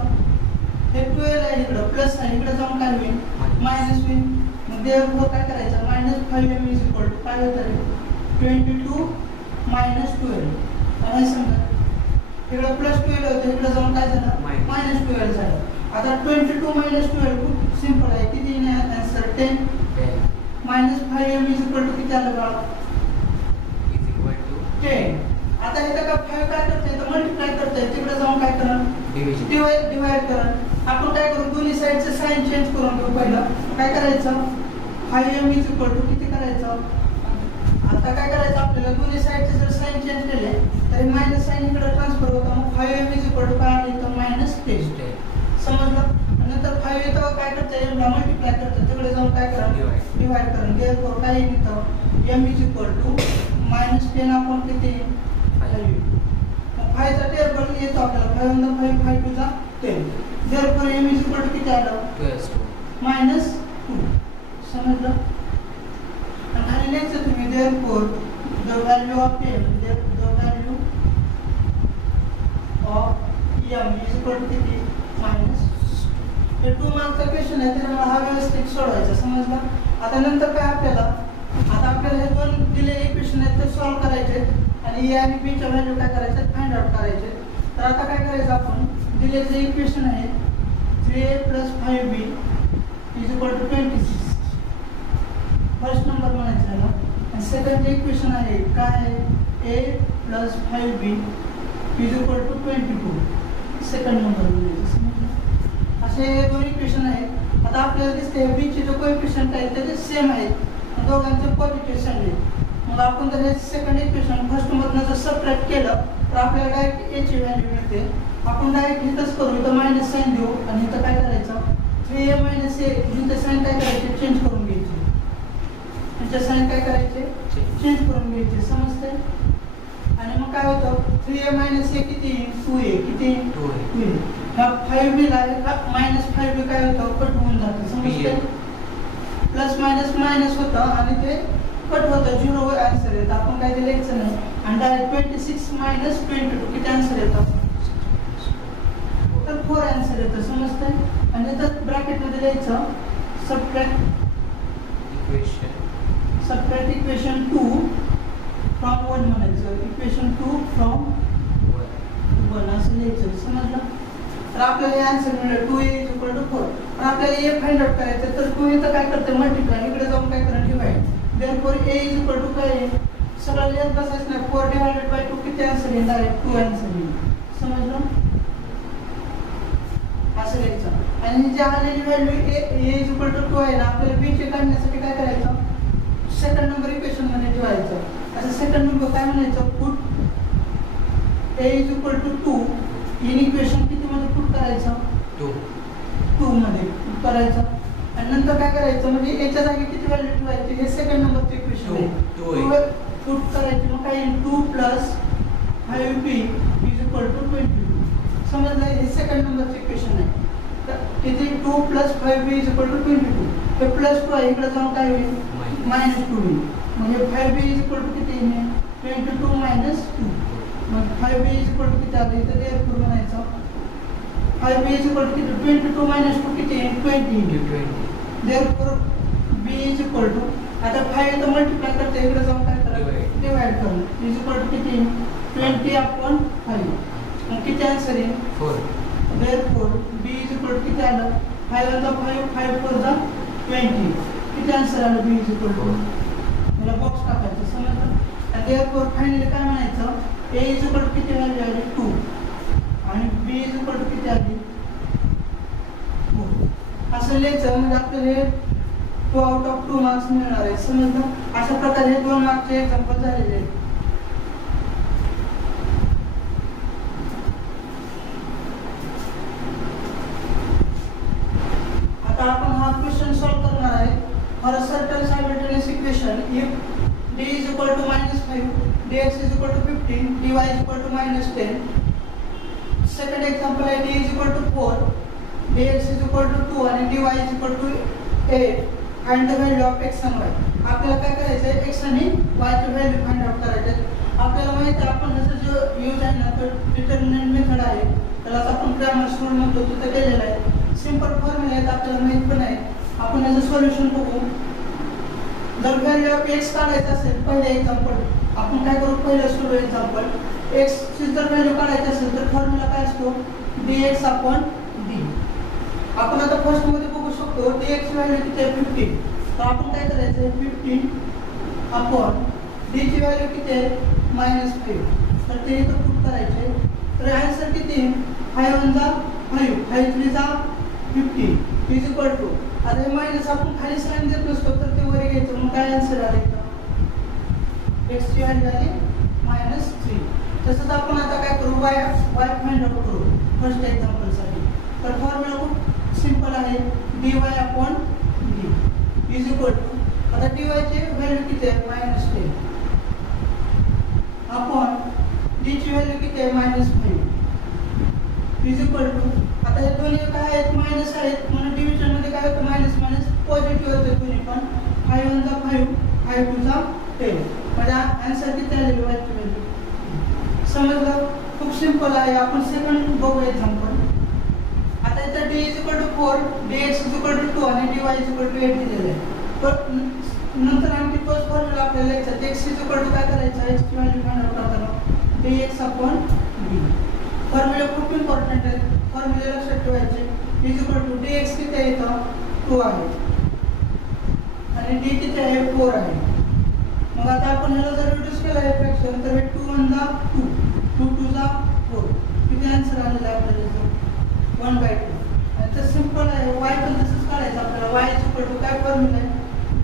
हे 12 आहे इकडं, प्लस आहे इकडे जाऊन काय होईल, मायनस होईल. मग देअरफॉर काय करायचं, -5m = काय होतं, 22 - 12. आणि समजा इकडं +12 होतं, इकडे जाऊन काय झालं, -12 झालं. आता 22 - 12 खूप सिंपल आहे, किती येणार आन्सर, 10. -5m = किती आलं बाळा, 10. आता इथं का 5 काय करते, तर मल्टिप्लाय करते, तिकडे जाऊन काय करा, डिवाइड करा. आपण काय करू, दोन्ही साईडचे साइन चेंज करून घेऊ. पहिलं काय करायचं, 5m = किती करायचं, आता काय करायचं आपल्याला, दोन्ही साईडचे जर साइन चेंज केले तरी मायनस साइन इकडे ट्रान्सफर होतं. मग 5m = काय येतं, -10. समजलं. नंतर 5 येतं, काय करतं, m ला मल्टिप्लाय करतं, तिकडे जाऊन काय करा, डिवाइड करा. देअरफॉर काय येतं, m = -10 आपण किती 5. मग 5 चा टेबल येतो आपल्याला, 5 × 5 5 × 2 10. देअरफॉर m = किती आलं, -2. समजलं. आणि खाली लिहायचं तुम्ही, therefore the value of m, the value of m = किती, -2. हे 2 मार्कचा क्वेश्चन आहे, त्यामुळे हा व्यवस्थित सोडवायचा, समजला. आता नंतर काय आपल्याला, आता आपल्याला हे 2 दिलेले इक्वेशन आहेत ते सॉल्व करायचे आणि a आणि b च्या व्हॅल्यू काय करायचे, फाइंड आउट करायचे. तर आता काय करायचं, आपण दिलेले जे इक्वेशन आहे 3a + 5b = 26, फर्स्ट नंबर म्हणायचं आहे ना. आणि सेकंड जे इक्वेशन आहे काय आहे, a + 5b = 22, सेकंड नंबर म्हणायचं. असे 2 इक्वेशन आहेत. आता आपल्याला दिसते बी चे जो कोएफिशियंट आहे ते सेम आहेत, दोघांचे पॉझिटिव्ह साइन आहेत. मग आपण जर हे सेकंड इक्वेशन फर्स्ट मधनं जर सबट्रॅक्ट केलं तर आपल्याला डायरेक्ट ए ची व्हॅल्यू मिळते. आपण डायरेक्ट इथंच करू, इथं मायनस साइन देऊ आणि इथं काय करायचं 3a मायनस ए, इथं साइन काय करायचे चेंज करून घ्यायचे, इथं साइन काय करायचे चेंज करून घ्यायचे, समजते. आणि मग काय होतं 3a मायनस ए किती 2a, किती 2a. ह्या 5b ला मायनस 5b काय होतं कट होऊन जातं, समजते. प्लस मायनस मायनस होतं आणि ते कट होतं, 0 वर आन्सर येतं. आपण काय दिलं यायचं नाही आणि डायरेक्ट 26 मायनस 22 किती आन्सर येतं तर 4 आन्सर येतं, समजतंय. आणि तर ब्रॅकेट मध्ये लिहायचं सबट्रॅक्ट इक्वेशन 2 फ्रॉम 1 म्हणायचं, इक्वेशन 2 फ्रॉम 1 असं लिहायचं, समजलं. तर आपल्याला आन्सर मिळेल 2a = 4. पण आपल्याला a फाइंड आउट करायचं तर 2 इथं काय करते मल्टिप्लाय, इकडे जाऊन काय करा डिवाइड. देअरफॉर a = काय आहे सगळं लिहत बसायचं नाही, 4 डिवाइडेड बाय 2 किती आन्सर येईल डायरेक्ट 2 आन्सर येईल, समजलं. असं लिहायचं. आणि जी आलेली व्हॅल्यू a = 2 आहे ना, आपल्याला b चे काढण्यासाठी काय करायचं सेकंड नंबर इक्वेशन मध्ये ठेवायचं. आता सेकंड नंबर काय म्हणायचं पुट a = 2 इन इक्वेशन किती मध्ये पुट करायचं 2 मध्ये पुट करायचं. आणि नंतर काय करायचं म्हणजे याच्या जागी किती व्हॅल्यू ठेवायची, हे सेकंड नंबरचे इक्वेशन आहे 2 पुट करायची. मग काय 2 + 5b = 22, समजलं. हे सेकंड नंबरचे इक्वेशन आहे. तर किती 2 + 5b = 22. हे +2 आहे, इकडे जाऊन काय होईल -2 होईल. म्हणजे 5b = किती येईल 22 - 2. मग 5b = किती आले तर देअरफॉर म्हणायचं 5b = किती 22 - 2 किती 20. देअरफॉर b = आता 5 इथं मल्टिप्लाय करते, इकडे जाऊन काय करायचं डिवाइड करून b = किती 20/5. मग किती आन्सर येईल 4. देअरफॉर b = किती आलं 5 * 5 5 × 4 20 किती आन्सर आलं b = मला बॉक्स टाकायचं, समजलं. आणि देअरफॉर फायनली काय म्हणायचं a = किती व्हॅल्यू आली 2 आणि b = किती आली 4. असं लिहायचं म्हणजे आपल्याला 2 आउट ऑफ 2 मार्क्स मिळणार आहे, समजलं. अशा प्रकारे 2 मार्कचे एक्झाम्पल झालेले आहेत. आता आपण हा क्वेश्चन सॉल्व करणार आहे. For a certain simultaneous equation if d = -5, dx = 15, dy = -10. Second example आहे d = 4, dx = 2 आणि dy = 8. Find the value of x आणि y. आपल्याला काय करायचं आहे x आणि y ची व्हॅल्यू फाइंड आउट करायचे. आपल्याला माहिती आहे आपण जसं जो यूज आहे ना तो डिटर्मिनंट मेथड आहे, त्याला आपण ग्रामर स्टोर म्हणतो, तिथं केलेलं आहे. सिंपल फॉर्म्युला आहेत, आपल्याला माहित पण आहे. आपण याचं सोल्युशन बघू. जर व्हॅल्यू ऑफ x काढायचं असेल पहिले एक्झाम्पल आपण काय करू, पहिलं सोडू एक्झाम्पल. x ची जर व्हॅल्यू काढायची असेल तर फॉर्म्युला काय असतो dx/d. आपण आता फर्स्ट मध्ये बघू शकतो dx ची व्हॅल्यू किती आहे 15. तर आपण काय करायचं आहे 15 d ची व्हॅल्यू किती आहे -5. तर ते इथं पुट करायचे. तर आन्सर किती 5 × 5 5 × 15 = आता मायनस आपण खाली साइन देत नसतो तर ते वर घ्यायचं. मग काय आन्सर आले x ची व्हॅल्यू आली -3. तसंच आपण आता काय करू y फाइंड आउट करू फर्स्ट एक्झाम्पल साठी. तर फॉर्म्युला खूप सिंपल आहे dy/d आता dy ची व्हॅल्यू किती आहे -10 आपण d ची व्हॅल्यू किती आहे -5 आता हे दोन्ही काय आहेत मायनस आहेत म्हणून डिव्हिजन मध्ये काय होतं मायनस पॉझिटिव्ह होते दोन्ही पण. 5 × 5 5 × 10 म्हणजे आन्सर किती आलेलं y ची व्हॅल्यू, समजलं. खूप सिंपल आहे. आपण सेकंड बघू एक्झाम्पल. आता इथं d = 4, dx = 2 आणि dy = 8 दिलेलं आहे. तर नंतर आणखी तोच फॉर्म्युला आपल्याला लिहायचा. x = काय करायचं x ची व्हॅल्यू फाइंड आउट करताना dx/d. फॉर्म्युला खूप इम्पॉर्टंट आहे, फॉर्म्युला लक्षात ठेवायचे. dx किती आहे इथं 2 आहे आणि d किती आहे 4 आहे. मग आता आपण ह्याला जर रिड्यूस केला आहे फ्रॅक्शन तर 2 × 2 2 × 2 4 किती आन्सर आलेला आहे आपल्याला 1/2. आणि ते सिंपल आहे. y पण तसंच काढायचं आपल्याला. इक्वल टू काय फॉर्म्युला आहे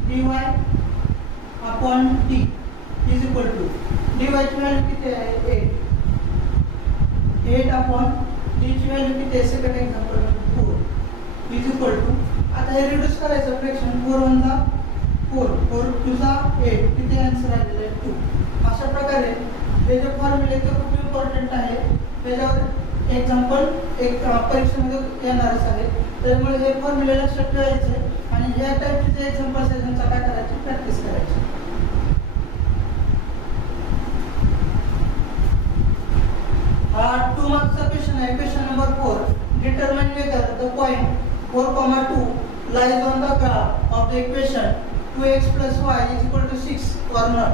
dy upon t is equal to dy ची व्हॅल्यू किती आहे 8 अपॉन t ची व्हॅल्यू किती आहे second example 4 is equal to आता हे रिड्यूस करायचं फ्रॅक्शन 4 1 ला 4 4 2 ला 8 किती आन्सर आलेला आहे 2 अशा प्रकारे हे जे फॉर्म्युले ते खूप इम्पॉर्टंट आहे त्याच्यावर एक्झाम्पल एक परीक्षेमध्ये येणारच आहे त्यामुळे हे फॉर्म्युले लक्षात ठेवायचे आणि ह्या टाईपचे जे एक्झाम्पल्स आहेत त्यांचा काय करायचे प्रॅक्टिस करायची हा 2 मार्क्सचा क्वेश्चन आहे question number 4 determine whether the point 4,2 lies on the graph of the equation 2x plus y is equal to 6 or not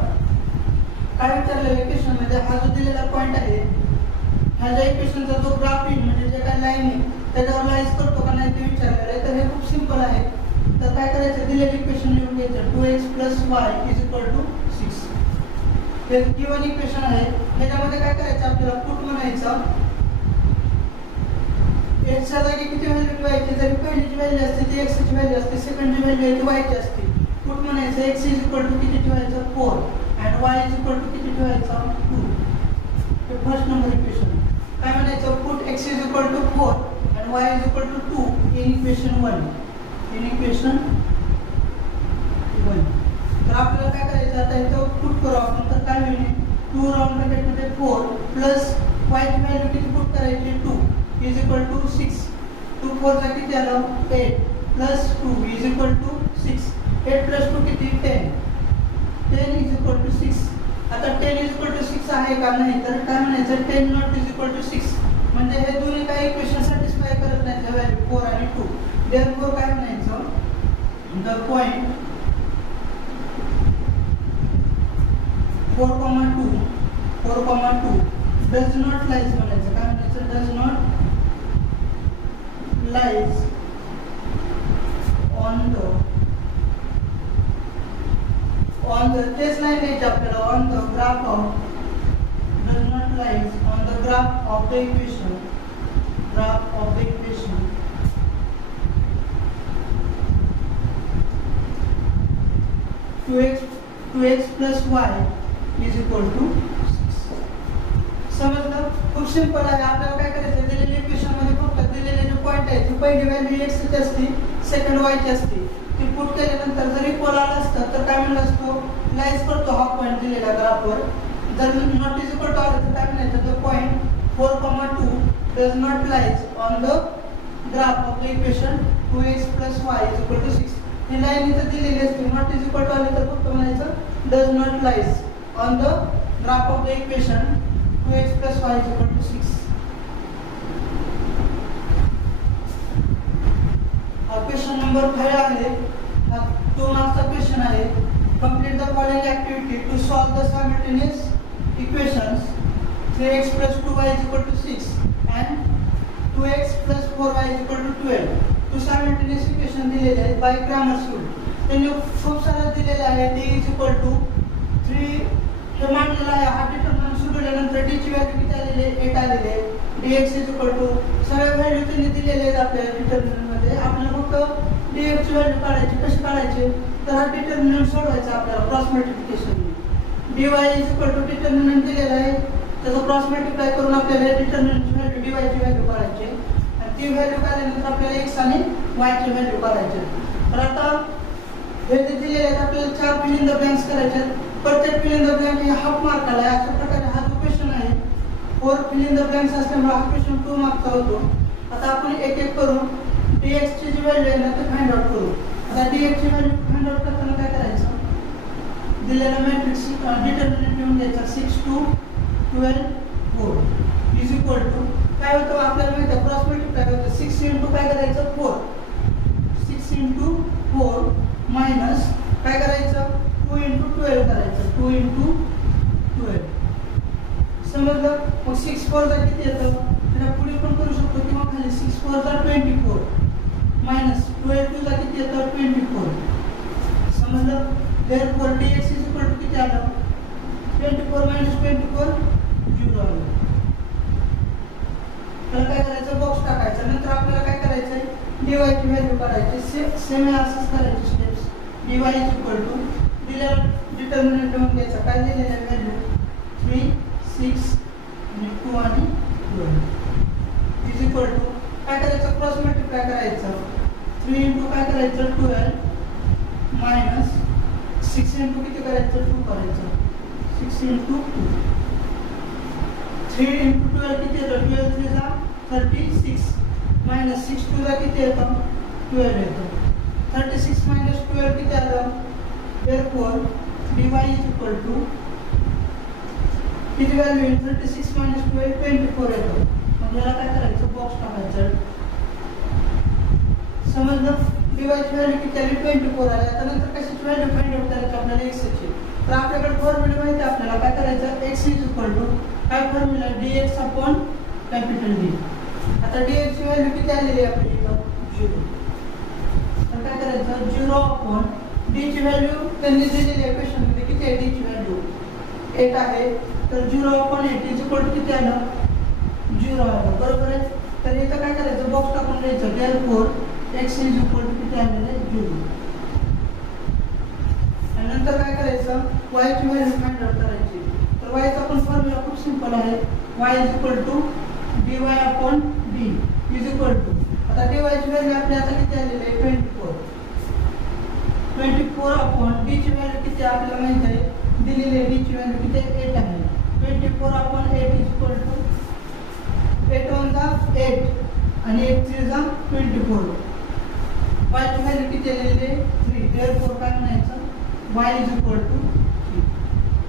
काय विचारलेलं इक्वेशन मध्ये हा जो दिलेला पॉइंट आहे ह्या ज्या इक्वेशनचा जो ग्राफ आहे म्हणजे जे काय लाईन आहे त्याच्यावर लाईज करतो का नाही ते विचारलेलं आहे तर हे खूप सिंपल आहे तर काय करायचं दिलेलं इक्वेशन लिहून घ्यायचं 2x plus y is equal to 6 हे गिवन इक्वेशन आहे ह्याच्यामध्ये काय करायचं आपल्याला पुट म्हणायचं x च्या जागी किती व्हॅल्यू ठेवायची जरी पहिलीची व्हॅल्यू असते ती x ची व्हॅल्यू असते सेकंडची व्हॅल्यू आहे ती y ची असते पुट म्हणायचं x is equal to किती ठेवायचं 4 and y is equal to किती ठेवायचं 2 हे फर्स्ट नंबर इक्वेशन काय म्हणायचं put x is equal to 4 and y is equal to 2 in equation 1 तर आपल्याला काय करायचं आता इथं पुट करू आपण तर काय होईल 2 राउंड ब्रॅकेट मध्ये 4 प्लस y ची व्हॅल्यू किती पुट करायची 2 is equal to 6 2 4 चा किती आलं 8 plus 2 is equal to 6 8 plus 2 किती 10 10 is equal to 6 आता 10 is equal to 6 आहे का नाही तर काय म्हणायचं 10 not is equal to 6 म्हणजे हे दोन्ही काही इक्वेशन सॅटिस्फाय करत नाहीत त्या व्हॅल्यू 4 आणि 2 therefore काय म्हणायचं the point 4,2 does not lies म्हणायचं काय म्हणायचं does not lies on the this line is आपल्याला on the graph of does not lies on the graph of the equation 2x plus y is equal to 6 समजलं खूप simple आहे आपल्याला काय करायचं दिलेल्या इक्वेशन मध्ये फक्त दिलेले जे पॉइंट आहे ती पहिली व्हॅल्यू x ची असते सेकंड y ची असते ती पुट केल्यानंतर जर इक्वल आला असतं तर काय म्हणलं असतो लाईज करतो हा पॉइंट दिलेला ग्राफवर जर नॉट इज इक्वल टू आलं तर काय म्हणायचं the point 4,2 does not lies on the graph of the equation 2x plus y is equal to 6 he line इथं दिलेली असते नॉट इज इक्वल टू आले तर फक्त म्हणायचं does not lies on the graph of the equation 2x plus y is equal to 6 question number 5 आहे हा 2 मार्क्सचा क्वेश्चन आहे complete the following activity to solve the simultaneous equations 3x plus 2y is equal to 6 and 2x plus 4y is equal to 12 two simultaneous equation दिलेले आहेत bye Cramer's rule त्यांनी खूप सारे दिलेले आहे d is equal to 3 हे मांडलेलं आहे हा डिटरमिनंट सोडवल्यानंतर d ची व्हॅल्यू किती आलेली आहे 8 आलेली आहे dx is equal to सगळ्या व्हॅल्यू त्यांनी दिलेले आहेत आपल्याला डिटरमिनंट मध्ये आपल्याला फक्त dx ची व्हॅल्यू काढायची कशी काढायची तर हा डिटरमिनंट सोडवायचा आपल्याला cross multiplication dy is equal to determinant दिलेला आहे त्याचा क्रॉस मल्टिप्लाय करून आपल्याला डिटरमिनंट ची व्हॅल्यू dy ची व्हॅल्यू काढायची आणि ती व्हॅल्यू काढल्यानंतर आपल्याला x आणि y ची व्हॅल्यू काढायची तर आता हे जे दिलेले आहेत आपल्याला 4 फिल इन द ब्लँक्स करायचे प्रत्येक फिल इन द ब्लँक हे हाफ मार्काला आहे अशा प्रकारे हा जो क्वेश्चन आहे 4 फिल इन द ब्लँक्स असल्यामुळे हा क्वेश्चन 2 मार्कचा होतो आता आपण एक एक करून dx ची जी व्हॅल्यू आहे ना ते फाइंड आउट करू आता dx ची व्हॅल्यू फाइंड आउट करताना काय करायचं दिलेला मॅट्रिक्स डिटरमिनंट लिहून घ्यायचा 6 2 12 4 इज इक्वल टू काय होतं आपल्याला माहिती आहे क्रॉस मल्टिप्लाय होतं 6 इंटू काय करायचं 4 6 इंटू 4 मायनस काय करायचं 2 इंटू 12 करायचं 2 इंटू 12 समजलं मग 6 4 चा किती येतं त्याला पुढे पण करू शकतो किंवा खाली 6 4 चा 24 मायनस 12 2 चा किती येतं 24 समजलं therefore dx is equal to किती आलं 24 minus 24 0 आलं त्याला काय करायचं बॉक्स टाकायचं नंतर आपल्याला काय करायचं dy ची व्हॅल्यू काढायची. सेम असंच करायची steps. dy is equal to दिलेला डिटर्मिनंट लिहून घ्यायचा. काय दिलेलं आहे व्हॅल्यू 3 6 आणि 2 आणि 12 इज इक्वल टू काय करायचं क्रॉस मल्टिप्लाय करायचं. 3 इंटू काय करायचं 12 मायनस 6 इंटू किती करायचं 2 करायचं. 6 इंटू 2 3 इंटू 12 किती येतं 12 3 ला 36 मायनस 6 2 ला किती येतं 12 येतं. 36 मायनस 12 किती आलं. therefore dy is equal to किती व्हॅल्यू येईल 36 मायनस 12 24 येतं. मग याला काय करायचं बॉक्स टाकायचं. समजलं. dy ची व्हॅल्यू किती आली 24 आली. आता नंतर कशाची व्हॅल्यू फाइंड आउट करायची आपल्याला x ची. तर आपल्याकडे फॉर्म्युला माहिती आहे आपल्याला. काय करायचं x is equal to काय formula dx upon capital D. आता dx ची व्हॅल्यू किती आलेली आहे आपली इथं 0. तर काय करायचं 0 अपॉन d ची व्हॅल्यू त्यांनी दिलेली आहे क्वेश्चन मध्ये. किती आहे d ची व्हॅल्यू 8 आहे. तर 0 अपॉन 8 इज इक्वल टू किती आलं 0 आलं. बरोबर आहे. तर इथं काय करायचं बॉक्स टाकून द्यायचं. therefore x is equal to किती आलेलं आहे 0. आणि नंतर काय करायचं y ची व्हॅल्यू फाइंड आउट करायची. तर y चा पण फॉर्म्युला खूप सिंपल आहे. y is equal to dy upon d is equal to आता dy ची व्हॅल्यू आपली आता किती आलेली आहे 24 अपॉन d ची व्हॅल्यू किती आपल्याला माहित आहे दिलेली आहे. d ची व्हॅल्यू किती 8 आहे. 24 अपॉन 8 is equal to 8 1 जा 8 आणि 8 3 जा 24. y ची व्हॅल्यू किती आलेली आहे 3. therefore काय म्हणायचं y is equal to 3.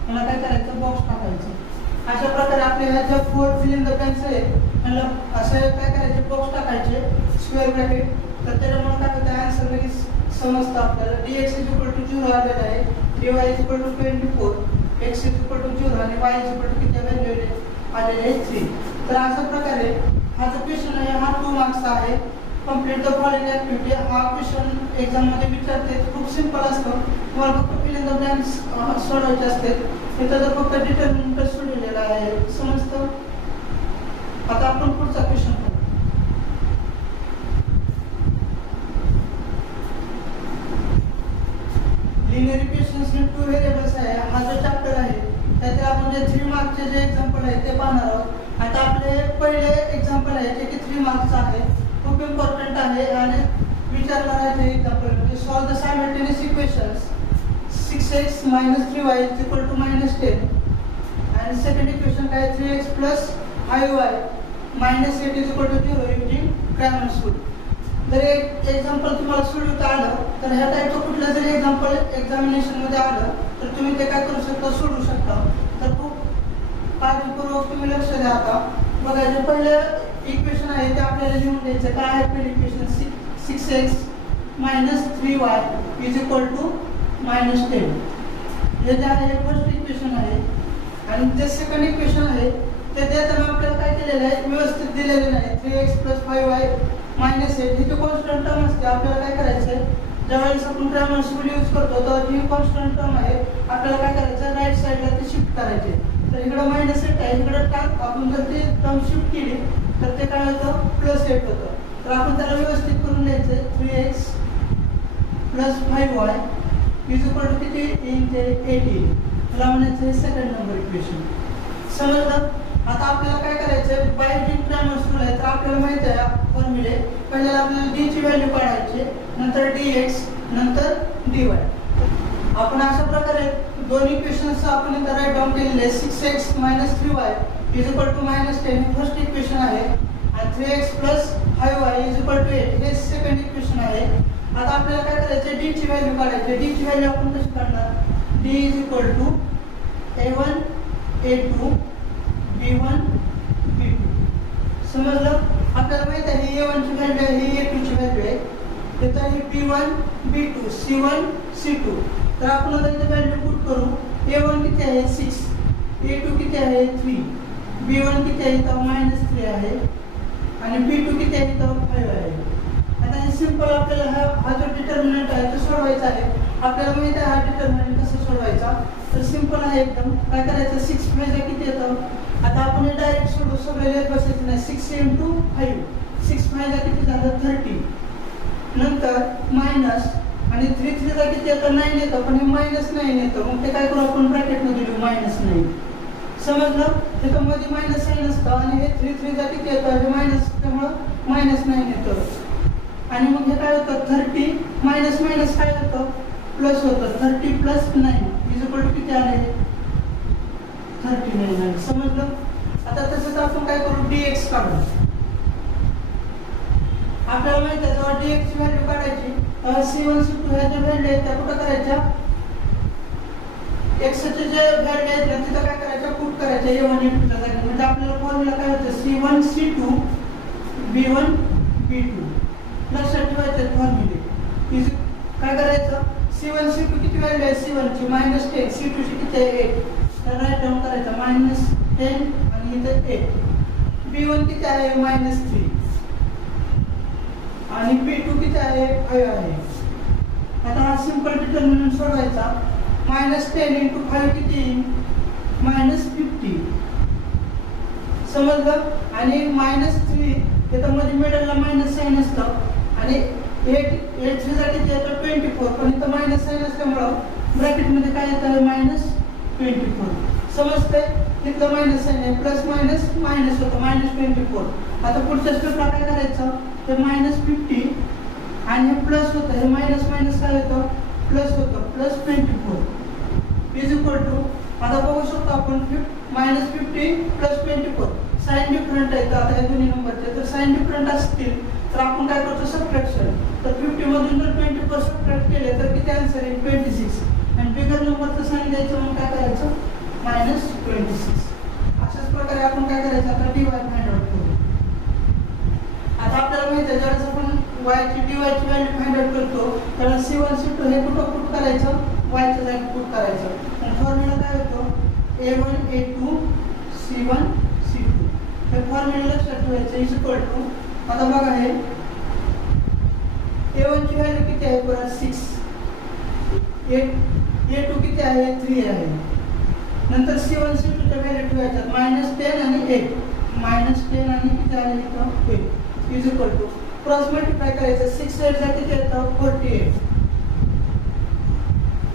याला काय करायचं बॉक्स टाकायचं. अशा प्रकारे आपल्याला ज्या 4 फिल इन द ब्लँक्स आहे त्याला असं काय करायचे बॉक्स टाकायचे स्क्वेअर ब्रॅकेट. तर त्याच्यामुळे काय होतं आन्सर लगेच समजतं आपल्याला. dx is equal to 0 आलेला आहे. dy is equal to 24 x is equal to 0 आणि y is equal to किती व्हॅल्यू आलेले आहे 3. तर अशा प्रकारे हा जो क्वेश्चन आहे हा 2 मार्क्सचा आहे. कंप्लीट द फॉलोइंग ऍक्टिव्हिटी हा क्वेश्चन एक्झाम मध्ये विचारते. खूप सिंपल असतं. तुम्हाला फक्त फिल इन द ब्लँक्स सोडवायचे असते. इथं जर फक्त डिटर्मिनंट सोडलेला आहे समजतं. आता आपण पुढचा क्वेश्चन करू. लिनियर इक्वेशन्स विथ 2 व्हेरिएबल्स आहे. हा जो चॅप्टर आहे त्यात आपण जे 3 मार्क्सचे जे एक्झाम्पल आहे ते पाहणार आहोत. आता आपले पहिले एक्झाम्पल आहे जे की 3 मार्क्सचं आहे. खूप इम्पॉर्टंट आहे आणि विचारणार आहे ते एक्झाम्पल म्हणजे solve the simultaneous equations 6x minus 3y is equal to minus 10 and second equation काय 3x plus 5y minus 8 is equal to 0 using Cramer's rule. जर एक एक्झाम्पल तुम्हाला सोडवता आलं तर ह्या टाईपचं कुठलं जरी एक्झाम्पल एक्झामिनेशन मध्ये आलं तर तुम्ही ते काय करू शकता सोडवू शकता. तर खूप काळजीपूर्वक तुम्ही लक्ष द्या. आता बघा जे पहिलं इक्वेशन आहे ते आपल्याला लिहून द्यायचं. काय आहे पहिलं equation 6x minus 3y is equal to minus 10. हे जे आहे फर्स्ट इक्वेशन आहे. आणि जे सेकंड इक्वेशन आहे ते देताना आपल्याला काय केलेलं आहे व्यवस्थित दिलेलं नाही. 3x plus 5y minus 8 ही कॉन्स्टंट टर्म असते. आपल्याला काय करायचं आहे ज्यावेळेस आपण क्रामर्स रूल यूज करतो तर जी कॉन्स्टंट टर्म आहे आपल्याला काय करायचं राईट साईडला ती शिफ्ट करायची. तर इकडं मायनस 8 आहे इकडं टाक आपण जर ती टर्म शिफ्ट केली तर ते काय होतं प्लस 8 होतं. तर आपण त्याला व्यवस्थित करून द्यायचं आहे 3x plus 5y is equal to किती येईल ते 18. मला म्हणायचं आहे सेकंड नंबर इक्वेशन. समजलं. आता आपल्याला काय करायचं आहे बाय यूजिंग क्रामर्स रूल आहे. तर आपल्याला माहिती आहे फॉर्म्युले पहिल्याला आपल्याला d ची व्हॅल्यू काढायची नंतर dx नंतर dy. आपण अशा प्रकारे दोन इक्वेशन्स आपण इथं राईट डाऊन केलेले आहे. 6x minus 3y is equal to minus 10 हे फर्स्ट इक्वेशन आहे आणि 3x plus 5y is equal to 8 हे सेकंड इक्वेशन आहे. आता आपल्याला काय करायचं d ची व्हॅल्यू काढायची. d ची व्हॅल्यू आपण कशी काढणार d is equal to a1 a2 b1 b2. समजलं. आपल्याला माहित आहे ही a1 ची व्हॅल्यू आहे ही a2 ची व्हॅल्यू आहे. त्याचा ही b1 b2 c1 c2. तर आपण आता इथे व्हॅल्यू पुट करू. a1 किती आहे 6 a2 किती आहे 3 b1 किती आहे तर -3 आहे आणि b2 किती आहे तर 5 आहे. आता हे सिंपल आपल्याला हा जो डिटर्मिनंट आहे तो सोडवायचा आहे. आपल्याला माहिती आहे हा डिटर्मिनंट कसं सोडवायचा. तर सिंपल आहे एकदम. काय करायचं 6 5 किती येतं. आता आपण हे डायरेक्ट सोडू सगळे लेट बसायचं नाही. 6 × 5 6 5 किती झालं 30 नंतर मायनस आणि 3 3 चा किती येतं 9 येतं पण हे -9 येतं मग ते काय करू आपण ब्रॅकेटमध्ये लिहू -9 समजलं तिथं मध्ये -9 असतं आणि हे 3 3 चा किती येतं हे मायनस त्यामुळं -9 येतं आणि मग हे काय होतं 30 मायनस मायनस काय होतं प्लस होतं 30 + 9 = किती आले 39 आले समजलं आता तसंच आपण काय करू dx काढू आपल्याला माहिती आहे जेव्हा dx ची व्हॅल्यू काढायची c1 c2 ह्या ज्या व्हॅल्यू आहेत त्या कुठं करायच्या x चे जे व्हॅल्यू आहेत ना तिथं काय करायचं पुट करायचं a1 a2 च्या जागी म्हणजे आपल्याला फॉर्म्युला काय होतं c1 c2 b1 b2 लक्षात ठेवायचे फॉर्म्युले काय करायचं c1 c2 किती व्हॅल्यू आहे c1 ची -10 c2 ची किती आहे 8 तर राईट डाऊन करायचं -10 आणि इथे 8 b1 किती आहे -3 आणि b2 किती आहे 5 आहे आता हा सिंपल डिटर्मिनंट सोडवायचा -10 × 5 किती -50 समजलं आणि -3 त्याच्या मध्ये मिडलला मायनस साइन असतं आणि 8 चा किती येतं 24 पण इथं मायनस साइन असल्यामुळं ब्रॅकेट मध्ये काय येतं -24 समजतंय तिथलं मायनस साइन आहे प्लस मायनस मायनस होतं -24 आता पुढच्या स्टेपला काय करायचं ते -50 आणि हे प्लस होतं हे मायनस मायनस काय होतं प्लस होतं +24 आता बघू शकतो आपण -50 + 24 साइन डिफरंट आहे तर आता हे दोन्ही नंबरचे तर साइन डिफरंट असतील तर आपण काय करतो सबट्रॅक्शन तर 50 मधून जर 24 सबट्रॅक्ट केले तर किती आन्सर येईल 26 आणि बिगर नंबरचं साइन द्यायचं मग काय करायचं -26 अशाच प्रकारे आपण काय करायचं आता dy फाइंड आउट करू आता आपल्याला माहिती आहे ज्यावेळेस आपण y ची dy ची व्हॅल्यू फाइंड आउट करतो त्याला c1 c2 हे कुठं पुट करायचं y च्या जागी पुट करायचं आणि फॉर्म्युला काय होतो a1 a2 c1 c2 हे फॉर्म्युला लक्षात ठेवायचं आता बघा हे a1 ची व्हॅल्यू किती आहे परत 6 a2 किती आहे 3 आहे नंतर c1 c2 च्या व्हॅल्यू ठेवायच्यात -10 आणि 8 -10 आणि किती आहे इथं 8 क्रॉस मल्टिप्लाय करायचं 6 8 चा किती येतं 48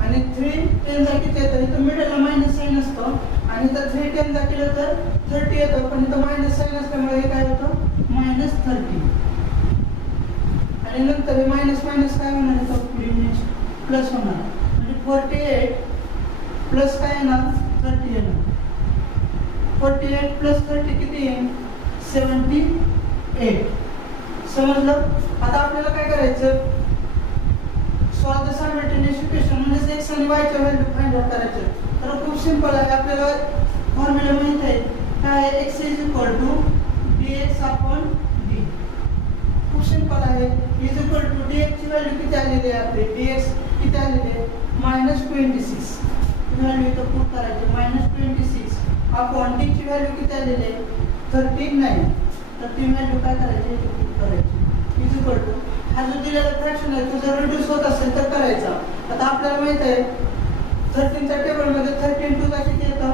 आणि 3 10 चा किती येतं इथं मिडलला मायनस साइन असतं आणि तर 3 10 चा केलं तर 30 येतं पण इथं मायनस साइन असल्यामुळे हे काय होतं -30 आणि नंतर हे मायनस मायनस काय होणार इथं पुढे प्लस होणार म्हणजे 48 प्लस काय येणार 30 येणार 48 + 30 किती येईल 78 समजलं आता आपल्याला काय करायचं सॉल्व द सायमल्टेनियस इक्वेशन म्हणजे x आणि y च्या व्हॅल्यू फाइंड आउट करायचं तर खूप सिंपल आहे आपल्याला फॉर्म्युला माहित आहे काय x dx d खूप सिंपल आहे dx ची व्हॅल्यू किती आलेली आहे आपली dx किती आलेली आहे -26 व्हॅल्यू इथं पुट करायची -26 अपॉन d ची व्हॅल्यू किती आलेली आहे 39 तर ती व्हॅल्यू काय करायची इथे पुट करायची हा जो दिलेला फ्रॅक्शन आहे तो जर रिड्यूस होत असेल तर करायचा आता आपल्याला माहित आहे 13 च्या टेबल मध्ये 13 2 चा किती येतं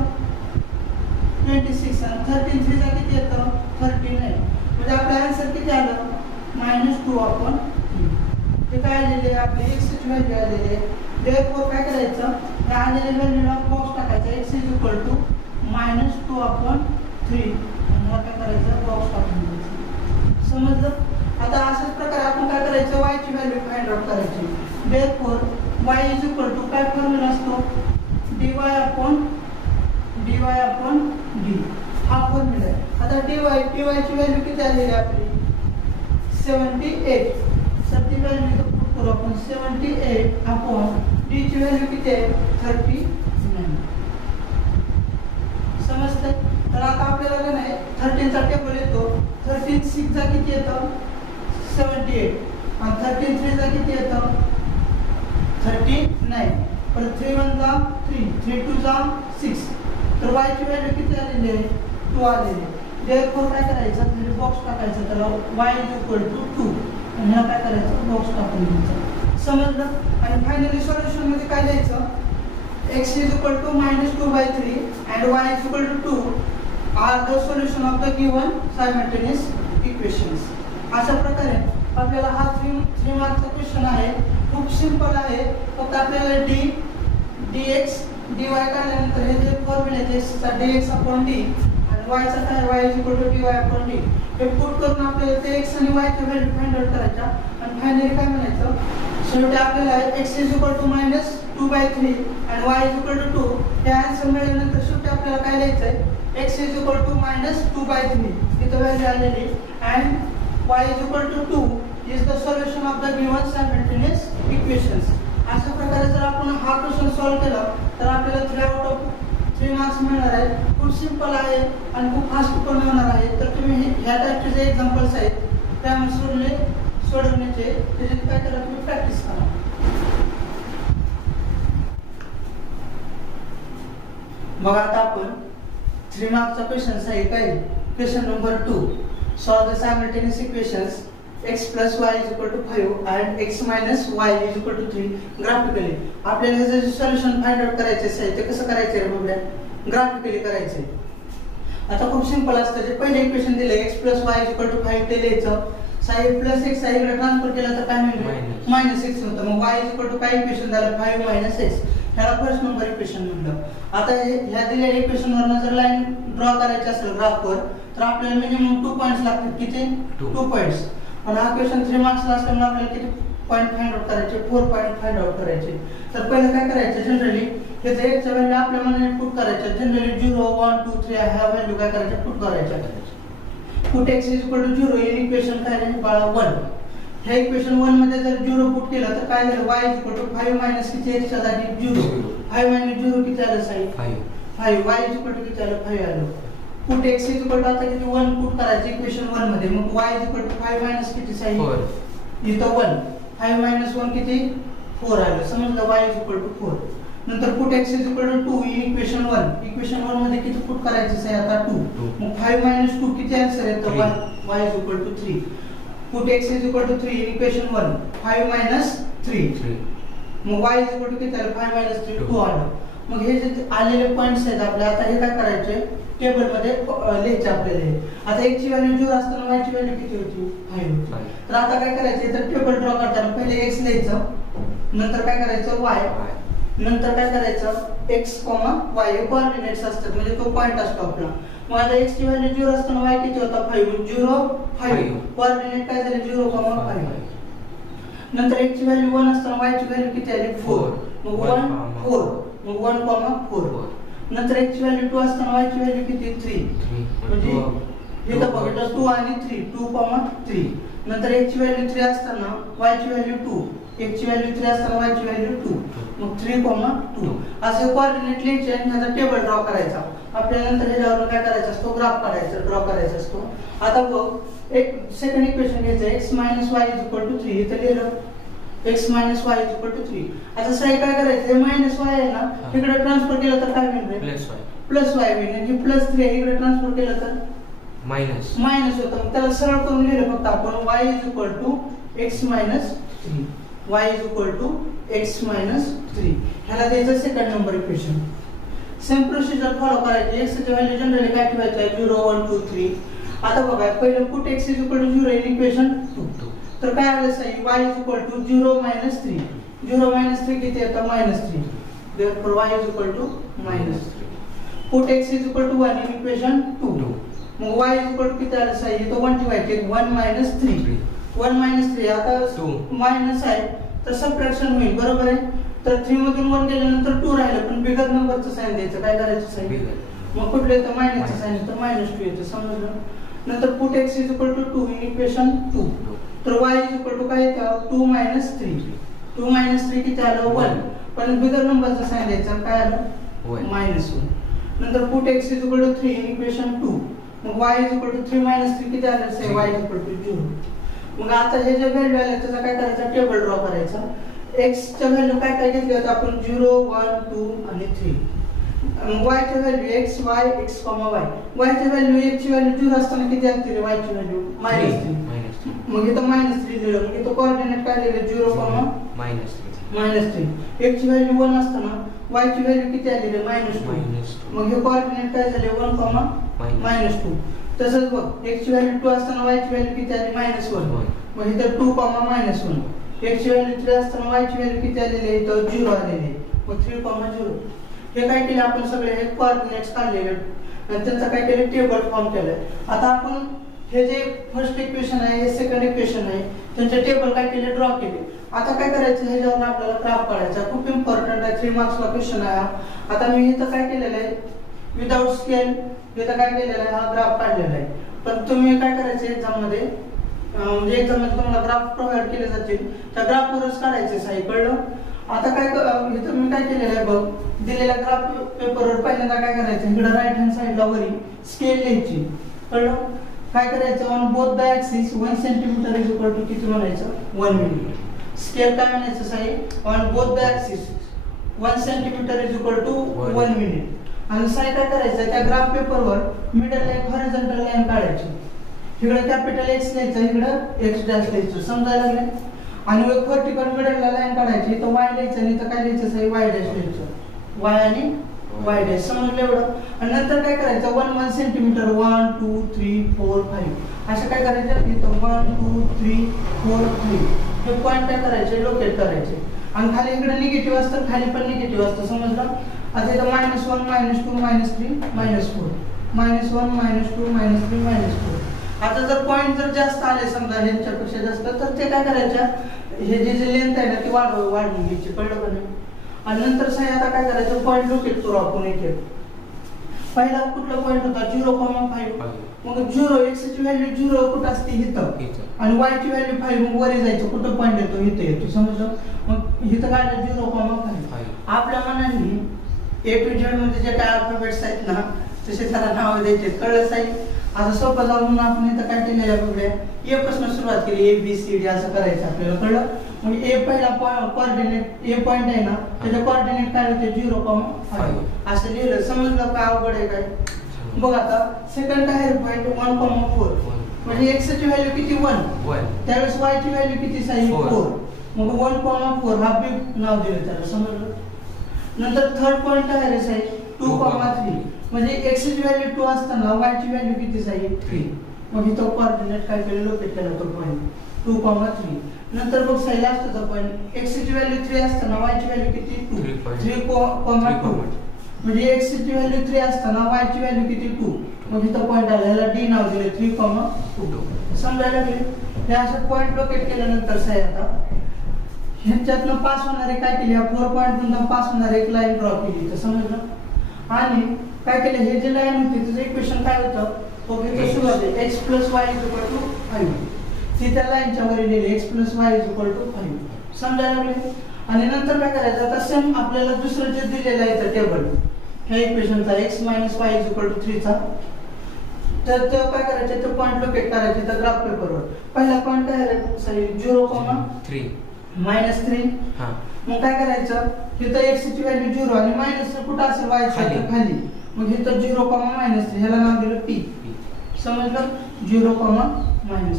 26 आणि 13 3 चा किती येतं 39 म्हणजे आपला आन्सर किती आलं -2/3 हे काय आलेले आपले x ची व्हॅल्यू आलेली आहे देयरफॉर काय करायचं या आलेल्या व्हॅल्यूला बॉक्स टाकायचा x -2/3 आणि काय करायचं बॉक्स टाकून द्यायचं समजलं आता अशाच प्रकारे आपण काय करायचं y ची व्हॅल्यू फाइंड आउट करायची देयरफॉर y काय फॉर्म्युला असतो dy अपॉन d हा फॉर्म्युला आहे आता dy ची व्हॅल्यू किती आलेली आहे आपली 78 तर ती व्हॅल्यू इथं पुट करू आपण 78 अपॉन d ची व्हॅल्यू किती आहे 39 समजतंय तर आता आपल्याला नाही 13 चा टेबल येतो 13 6 चा किती येतं 78 आणि 13 3 चा किती येतं 39 पर 3 1 चा 3 3 2 चा 6 तर y ची व्हॅल्यू किती आलेली आहे 2 आलेली आहे देयरफॉर काय करायचं म्हणजे बॉक्स टाकायचं त्याला y 2 आणि ह्याला काय करायचं बॉक्स टाकून द्यायचं समजलं आणि फायनली सोल्युशन मध्ये काय द्यायचं x -2/3 and y 2 are the solution of the given simultaneous equations अशा प्रकारे आपल्याला हा 3 मार्कचा क्वेश्चन आहे. खूप सिंपल आहे. फक्त आपल्याला dx dy काढल्यानंतर हे जे फॉर्म्युला आहे चा dx अपॉन d आणि y चा काय y dy अपॉन d हे पुट करून आपल्याला ते x आणि y च्या व्हॅल्यू फाइंड आउट करायच्या आणि फायनली काय म्हणायचं शेवटी आपल्याला x -2/3 आणि y 2 हे आन्सर मिळाल्यानंतर शेवटी आपल्याला काय लिहायचं आहे x -2/3 इथं व्हॅल्यू आलेली and y 2 is the solution of the given simultaneous equations. अशा प्रकारे जर आपण हा क्वेश्चन सॉल्व केला तर आपल्याला 3 आउट ऑफ 3 मार्क्स मिळणार आहेत. खूप सिंपल आहे आणि खूप फास्ट पण होणार आहे. तर तुम्ही ह्या टाइपचे जे एक्झाम्पल्स आहेत त्यामध्ये सोडवण्याचे त्याच्यात काय करा तुम्ही प्रॅक्टिस करा. बघा आता आपण 3 मार्क्सचा क्वेश्चन आहे काय question number 2 solve the simultaneous equations x plus y is equal to 5 and x minus y is equal to 3 graphically. आपल्याला हे जे सोल्युशन फाइंड आउट करायचे आहे ते कसं करायचं आहे बघूया. ग्राफिकली करायचं आहे. आता खूप सिंपल असतं. जे पहिले इक्वेशन दिले x plus y is equal to 5 ते लिहायचं. साई प्लस x साईकडे ट्रान्सफर केला तर काय मिळेल -6 होतं. मग y is equal to काय इक्वेशन झालं 5 - x. ह्याला फर्स्ट नंबर इक्वेशन म्हटलं. आता ह्या दिलेल्या इक्वेशन वरनं जर लाईन ड्रॉ करायची असेल ग्राफवर तर आपल्याला मिनिमम 2 पॉइंट्स लागतात. किती 2 पॉइंट्स. पण हा क्वेश्चन 3 मार्क्सला असल्यामुळे आपल्याला किती पॉइंट फाइंड आउट करायचे 4 पॉइंट फाइंड आउट करायचे. तर पहिलं काय करायचं जनरली हे जे x च्या व्हॅल्यू आपल्या मनाने पुट करायच्या. जनरली 0 1 2 3 ह्या व्हॅल्यू काय करायच्या पुट करायच्या. पुट x = 0 हे इक्वेशन काय आहे बाळा 1. ह्या इक्वेशन 1 मध्ये जर 0 पुट केलं तर काय झालं y = 5 - किती x च्या जागी 0. 5 - 0 किती आलं साई 5. y = किती आलं 5 आलं. पुट x आता किती 1 पुट करायचं इक्वेशन 1 मध्ये. मग y 5 - किती साई 4. इथं 1 5 - 1 किती 4 आलं. समजलं y 4. नंतर पुट x 2 इक्वेशन 1. इक्वेशन 1 मध्ये किती पुट करायचं साई आता 2. मग 5 - 2 किती आन्सर येतं y 3. Put x 3 equation 1 5 - 3. मग y किती आलं 5 - 3 2 आलं. मग हे जे आलेले पॉइंट्स आहेत आपल्या आता हे काय करायचे टेबल मध्ये लिहायचे आपल्याला. आता x ची व्हॅल्यू 0 असताना y ची व्हॅल्यू किती होती 5 होती. तर आता काय करायचं तर टेबल ड्रॉ करताना पहिले x लिहायचं नंतर काय करायचं y नंतर काय करायचं x, y हे कोऑर्डिनेट्स असतात म्हणजे तो पॉइंट असतो आपला. मग आता x ची व्हॅल्यू 0 असताना y किती होता 5 0 5 कोऑर्डिनेट काय झाले 0, 5. नंतर x ची व्हॅल्यू 1 असताना y ची व्हॅल्यू किती आली 4. मग 1 4 मग 1, 4. नंतर x ची व्हॅल्यू 2 असताना y ची व्हॅल्यू किती 3. म्हणजे हे तर बघितलं 2 आणि 3 2, 3. नंतर x ची व्हॅल्यू 3 असताना y ची व्हॅल्यू 2. x ची व्हॅल्यू 3 असताना y ची व्हॅल्यू 2. मग 3, 2 असे कोऑर्डिनेट लिहायचे आणि ह्याचा टेबल ड्रॉ करायचा. आपल्याला नंतर ह्याच्यावर काय करायचं असतो ग्राफ काढायचा ड्रॉ करायचा असतो. आता बघ एक सेकंड इक्वेशन घ्यायचं x - y = 3 इथे लिहिलं x - y = 3. आता साई काय करायचं हे -y आहे ना इकडे ट्रान्सफर केलं तर काय मिळेल प्लस y मिळेल. आणि +3 इकडे ट्रान्सफर केलं तर मायनस होतं. मग त्याला सरळ करून लिहिलं फक्त आपण y = x - 3. y = x - 3 ह्याला द्यायचं second number equation. Same procedure follow करायची. x ची व्हॅल्यू जनरली काय ठेवायचं आहे 0 1 2 3. आता बघा पहिलं पुट x = 0 इन इक्वेशन 2. तर काय आलं साई y = 0 - 3. 0 - 3 किती येतं -3. therefore y = -3. Put x = 1 in equation 2. मग y किती आलं साई तो 1 ठेवायचे 1 - 3. 1 - 3 आता मायनस आहे तर सबट्रॅक्शन होईल बरोबर आहे. तर 3 मधून 1 गेल्यानंतर 2 राहिलं पण बिगर नंबरचं साइन द्यायचं. काय करायचं साइन मग कुठले तर मायनसचं साइन येतं -2 येतं. समजलं. नंतर पुट x = 2 इन इक्वेशन 2. तर y काय येतं 2 - 3. 2 - 3 किती आलं 1 पण बिगर नंबरचं साइन द्यायचं. काय आलं -1. नंतर पुट x = 3 इन इक्वेशन 2. मग y = 3 - 3 किती आलं से y = 0. मग आता हे जे व्हॅल्यू आले त्याचा काय करायचं टेबल ड्रॉ करायचा. x च्या व्हॅल्यू काय घेतली होती आपण 0 1 2 आणि 3. y ची value x y x, y ची व्हॅल्यू x ची व्हॅल्यू 0 असताना किती असते y ची व्हॅल्यू -3. मग इथं -3 लिहिलं. मग इथं कोऑर्डिनेट काय लिहिले 0, -3. x ची व्हॅल्यू 1 असताना y ची व्हॅल्यू किती आलेली -2. मग हे कोऑर्डिनेट काय झाले 1, -2. तसंच बघ x ची व्हॅल्यू 2 असताना y ची व्हॅल्यू किती आली -1. मग इथं 2, -1. x ची व्हॅल्यू 3 असताना y ची व्हॅल्यू किती आलेली आहे? इथं 0 आलेली आहे. मग 3, 0. हे काय केले आपण सगळे हे कोऑर्डिनेट्स काढलेले आणि त्यांचा काय केले टेबल फॉर्म केलंय. आता आपण हे जे फर्स्ट इक्वेशन आहे हे सेकंड इक्वेशन आहे त्यांचे टेबल काय केले ड्रॉ केले. आता काय करायचं ह्याच्यावर आपल्याला ग्राफ काढायचा. खूप इम्पॉर्टंट आहे 3 मार्क्सला क्वेश्चन आहे. आता मी इथं काय केलेलं आहे विदाउट स्केल इथं काय केलेलं आहे हा ग्राफ काढलेला आहे. पण तुम्ही काय करायचं एक्झाम मध्ये म्हणजे एक्झाम मध्ये तुम्हाला ग्राफ प्रोव्हाइड केले जातील त्या ग्राफवरच काढायचे साई कळलं. आता काय इथं मी काय केलेलं आहे बघ दिलेल्या ग्राफ पेपरवर पहिल्यांदा काय करायचं इकडे राईट हँड साइडला वरी स्केल लिहायची कळलं. काय करायचं on both the axis 1 centimetre is equal to किती म्हणायचं 1 मिली. स्केल काय म्हणायचं साई on both the axis 1 centimetre is equal to 1 मिली. आणि साई काय करायचं त्या ग्राफ पेपरवर मिडल लाईन हॉरिझॉन्टल लाईन काढायची. इकडे कॅपिटल एक्स लिहायचं इकडे एक्स डॅश लिहायचं समजायला लागले. आणि एक व्हर्टिकल मिडलला लाईन काढायची तर वाय लिहायचं आणि तर काय लिहायचं साई वाय डॅश लिहायचं वाय आणि वाय डॅश समजलं एवढं. आणि नंतर काय करायचं 1 सेंटीमीटर 1 2 3 4 5 असं काय करायचं इथं 1 2 3 4 5 हे पॉईंट काय करायचे लोकेट करायचे. आणि खाली इकडे निगेटिव्ह असतं खाली पण निगेटिव्ह असतं समजलं. आता इथं -1 -2 -3 -4 -1 -2 -3 -4. आता जर पॉईंट जर जास्त आले समजा ह्यांच्यापेक्षा जास्त तर ते काय करायच्या हे जे लेंथ आहे ना ती वाढवून घ्यायची कळलं का नाही. आणि नंतर साई आता काय करायचं पॉईंट लोकेट करू आपण एक एक. पहिला कुठला पॉईंट होता 0,5. मग 0 x ची व्हॅल्यू 0 कुठं असते इथं आणि y ची व्हॅल्यू 5 मग वर जायचं कुठं पॉईंट येतो इथे येतो समजलं. मग इथं काय 0,5 आपल्या मनाने A to Z मध्ये जे काय अल्फाबेट्स आहेत ना तसे त्याला नाव द्यायचे कळलं साई. आता सोपं जाऊन आपण इथं काय केलेलं आहे बघूया ए पासून सुरुवात केली ABCD असं करायचं आपल्याला कळलं. मग ए पहिला कोऑर्डिनेट ए पॉइंट आहे ना त्याचे कोऑर्डिनेट काय होते 0,5 असं लिहिलं समजलं का अवघड आहे काय. बघ आता सेकंड काय आहे पॉइंट 1,4 म्हणजे x ची व्हॅल्यू किती 1 त्यावेळेस y ची व्हॅल्यू किती साई 4 मग 1,4 हा बिग नाव दिलं त्याला समजलं. नंतर थर्ड पॉइंट काय आहे साई 2,3 म्हणजे x ची व्हॅल्यू 2 असताना y ची व्हॅल्यू किती साई 3 मग इथं कोऑर्डिनेट काय केलं लोकेट केला तो पॉइंट 2,3. नंतर बघ साई लास्टचा पॉइंट x ची व्हॅल्यू 3 असताना y ची व्हॅल्यू किती 3,2 म्हणजे x ची व्हॅल्यू 3 असताना y ची व्हॅल्यू किती 2 मग इथं पॉइंट आला ह्याला d नाव दिले 3,2 समजायला लागले. हे असं पॉइंट लोकेट केल्यानंतर साई आता ह्याच्यातनं पास होणारे काय केले 4 पॉइंट मधून पास होणारे एक लाईन ड्रॉ केली तर समजलं. आणि काय केलं हे जे लाईन होती त्याचं इक्वेशन काय होतं ओके सुरुवात आहे x + y = 5 ती त्या लाईनच्या वर लिहिली x + y = 5 समजायला लागले. आणि नंतर काय करायचं आता सेम आपल्याला दुसरं जे दिलेलं आहे ते टेबल ह्या इक्वेशनचा x - y = 3 चा तर ते काय करायचं ते पॉइंट लोकेट करायचे त्या ग्राफ पेपरवर. पहिला पॉइंट काय आहे सॉरी 0,3 -3 मग काय करायचं तिथं x ची व्हॅल्यू 0 आणि मायनस कुठं असेल y च्या खाली मग इथं 0,-3 ह्याला नाव दिलं p समजलं 0,-3.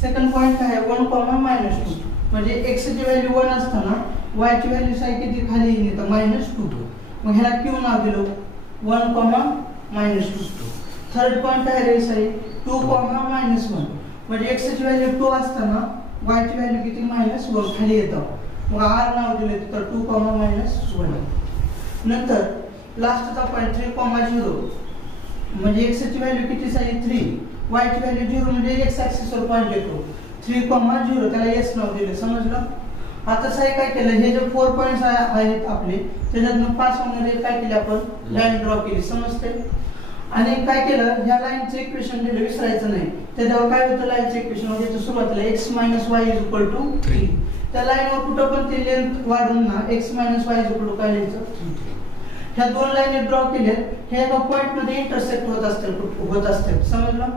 सेकंड पॉइंट काय आहे 1,-2 म्हणजे x ची व्हॅल्यू 1 असताना y ची व्हॅल्यू साई किती खाली येईल तर -2 मग ह्याला q नाव दिलं 1,-2. थर्ड पॉइंट काय रे साई 2,-1 म्हणजे x ची व्हॅल्यू 2 असताना y ची व्हॅल्यू किती -1 खाली येतं मग r नाव दिले तर 2,-1. नंतर लास्टचा पॉइंट 3,0 म्हणजे x ची व्हॅल्यू किती साई 3 y ची व्हॅल्यू 0 म्हणजे x ऍक्सिस वर पॉइंट येतो 3,0 त्याला s नाव दिले समजलं. आता साई काय केलं हे जे 4 पॉइंट्स आहेत आपले त्याच्यातून पास होणारे काय केले आपण लाईन ड्रॉ केली समजते. आणि काय केलं ह्या लाईनचं इक्वेशन दिलं विसरायचं नाही त्याच्यावर काय होतं लाईनचं इक्वेशन म्हणजे सुरुवातीला x - y = 3 त्या लाईनवर कुठं पण ते लेंथ वाढून ना x - y काय लिहायचं 3. ह्या दोन लाईन ड्रॉ केल्यात हे एका पॉइंट मध्ये इंटरसेक्ट होत असतात समजलं.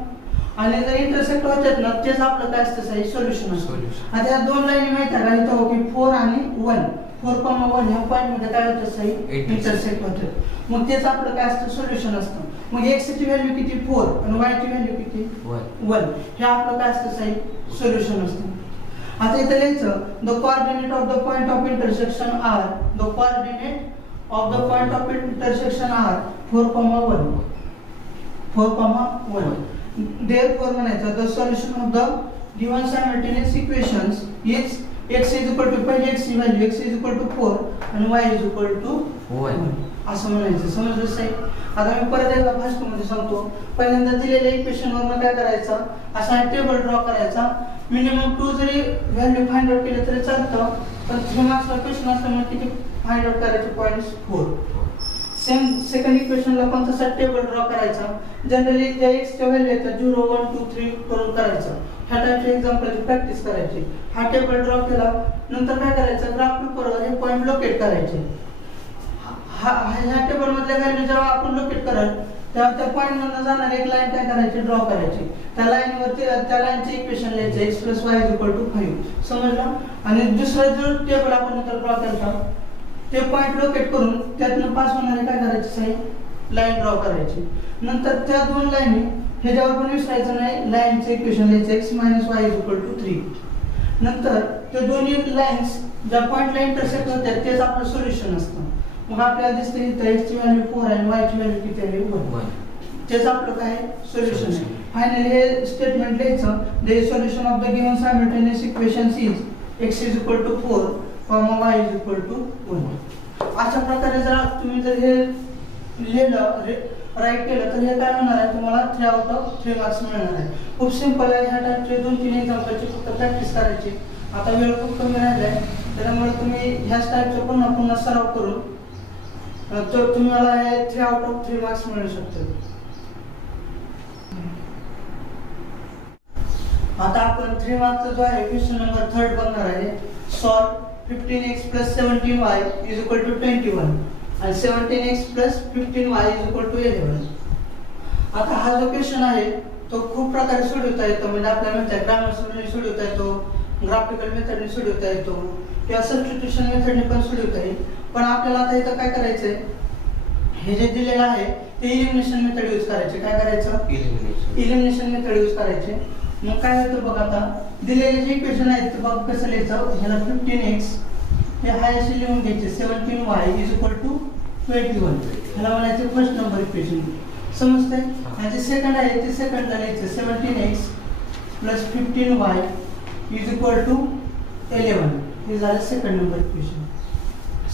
आणि जर इंटरसेक्ट होतात ना तेच आपलं काय असतं साई सोल्युशन असतं. आता ह्या दोन लाईन माहिती आहे का इथं ओके 4 आणि 1 4,1 ह्या पॉइंट मध्ये काय होतं साई इंटरसेक्ट होतात मग तेच आपलं काय असतं सोल्युशन असतं. मग x ची व्हॅल्यू किती 4 आणि y ची व्हॅल्यू किती 1 हे आपलं काय असतं साई सोल्युशन असतं. आता इथे लिहायचं the coordinate of the point of intersection are the coordinate of the point of intersection are 4,1 therefore म्हणायचं the solution of the given simultaneous equations is x is equal to पहिली x ची value x is equal to 4 आणि y is equal to 1 असं म्हणायचं. समजलं साहेब? आता मी परत एकदा फास्ट मध्ये सांगतो. पहिल्यांदा दिलेल्या इक्वेशन वर काय करायचं, असा टेबल ड्रॉ करायचा. मिनिमम 2 जरी व्हॅल्यू फाइंड आउट केले तरी चालतं, पण 3 मार्क्सला क्वेश्चन असल्यामुळे किती फाइंड आउट करायचे पॉइंट्स 4. सेम सेकंड इक्वेशनला पण तसा टेबल ड्रॉ करायचा. जनरली ज्या x च्या व्हॅल्यू आहेत 0 1 2 3 करून करायचं. ह्या टाइपचे एक्झाम्पलची प्रॅक्टिस करायची. हा टेबल ड्रॉ केला नंतर काय करायचं, ग्राफ पेपरवर हे पॉइंट लोकेट करायचे. ह्या टेबल मधल्या व्हॅल्यू जेव्हा आपण लोकेट कराल तेव्हा त्या पॉइंट मधून जाणारी एक लाईन काय करायची, ड्रॉ करायची. त्या लाईनवरती त्या लाईनचे इक्वेशन लिहायचे x + y = 5. समजलं? आणि दुसरा जो टेबल आपण नंतर ड्रॉ केला ते पॉइंट लोकेट करून त्यातनं पास होणारे काय करायचे साहेब, लाईन ड्रॉ करायची. नंतर त्या दोन लाईनी ह्याच्यावर पण विसरायचं नाही, लाईनचे इक्वेशन लिहायचे x - y = 3. नंतर ते दोन्ही लाईन्स ज्या पॉइंटला इंटरसेक्ट होतात तेच आपलं सोल्युशन असतं. मग आपल्याला दिसते इथं x ची व्हॅल्यू 4 आणि y ची व्हॅल्यू किती आहे 1. तेच आपलं काय सोल्युशन आहे. फायनली हे स्टेटमेंट लिहायचं, the solution of the given simultaneous equations is x is equal to 4, y is equal to 1. अशा प्रकारे जर तुम्ही जर हे लिहिलं राईट केलं तर हे काय होणार आहे, तुम्हाला 3 out of 3 मार्क्स मिळणार आहे. खूप सिंपल आहे. ह्या टाइपचे 2-3 एक्झाम्पलची फक्त प्रॅक्टिस करायची. आता वेळ खूप कमी राहिला आहे, त्यामुळे तुम्ही ह्याच टाइपचं पुन्हा सराव करून तर तुम्हाला हे 3 out of 3 मार्क्स मिळू शकतात. आता आपण 3 मार्क्सचा जो आहे क्वेश्चन नंबर 3 बघणार आहे. सॉल्व 15x + 17y = 21 आणि 17x + 15y = 11. आता हा जो क्वेश्चन आहे तो खूप प्रकारे सोडवता येतो. म्हणजे आपल्याला माहिती आहे ग्रामर सोडवता येतो, ग्राफिकल मेथडने सोडवता येतो किंवा सबस्टिट्यूशन मेथडने पण सोडवता येईल. पण आपल्याला आता इथं काय करायचंय, हे जे दिलेलं आहे ते इलिमिनेशन मेथड यूज करायचे. काय करायचं, इलिमिनेशन मेथड यूज करायचे. मग काय होतं बघ, आता दिलेले जे इक्वेशन आहेत ते बघ कसं लिहायचं. ह्याला 15x हे हाय असे लिहून घ्यायचे, 17y = 21 ह्याला म्हणायचे फर्स्ट नंबर इक्वेशन. समजतंय? आणि जे सेकंड आहे ते सेकंडला लिहायचं, 17x + 15y = 11 हे झालं सेकंड नंबर इक्वेशन.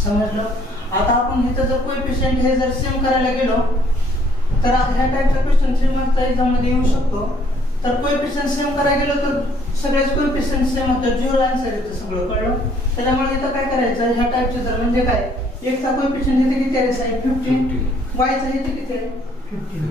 समजलं? आता आपण इथं जर कोएफिशिएंट हे जर सेम करायला गेलो तर ह्या टाइपचा क्वेश्चन 3 मार्क्सच्या एक्झाम मध्ये येऊ शकतो. तर कोएफिशिएंट सेम करायला गेलो तर सगळेच कोएफिशिएंट सेम होतात, 0 आन्सर येतं. सगळं कळलं? त्याच्यामुळे इथं काय करायचं, ह्या टाइपचे जर म्हणजे काय, x चा कोएफिशिएंट इथे किती आहे साहेब 15, y चा इथे किती आहे 15.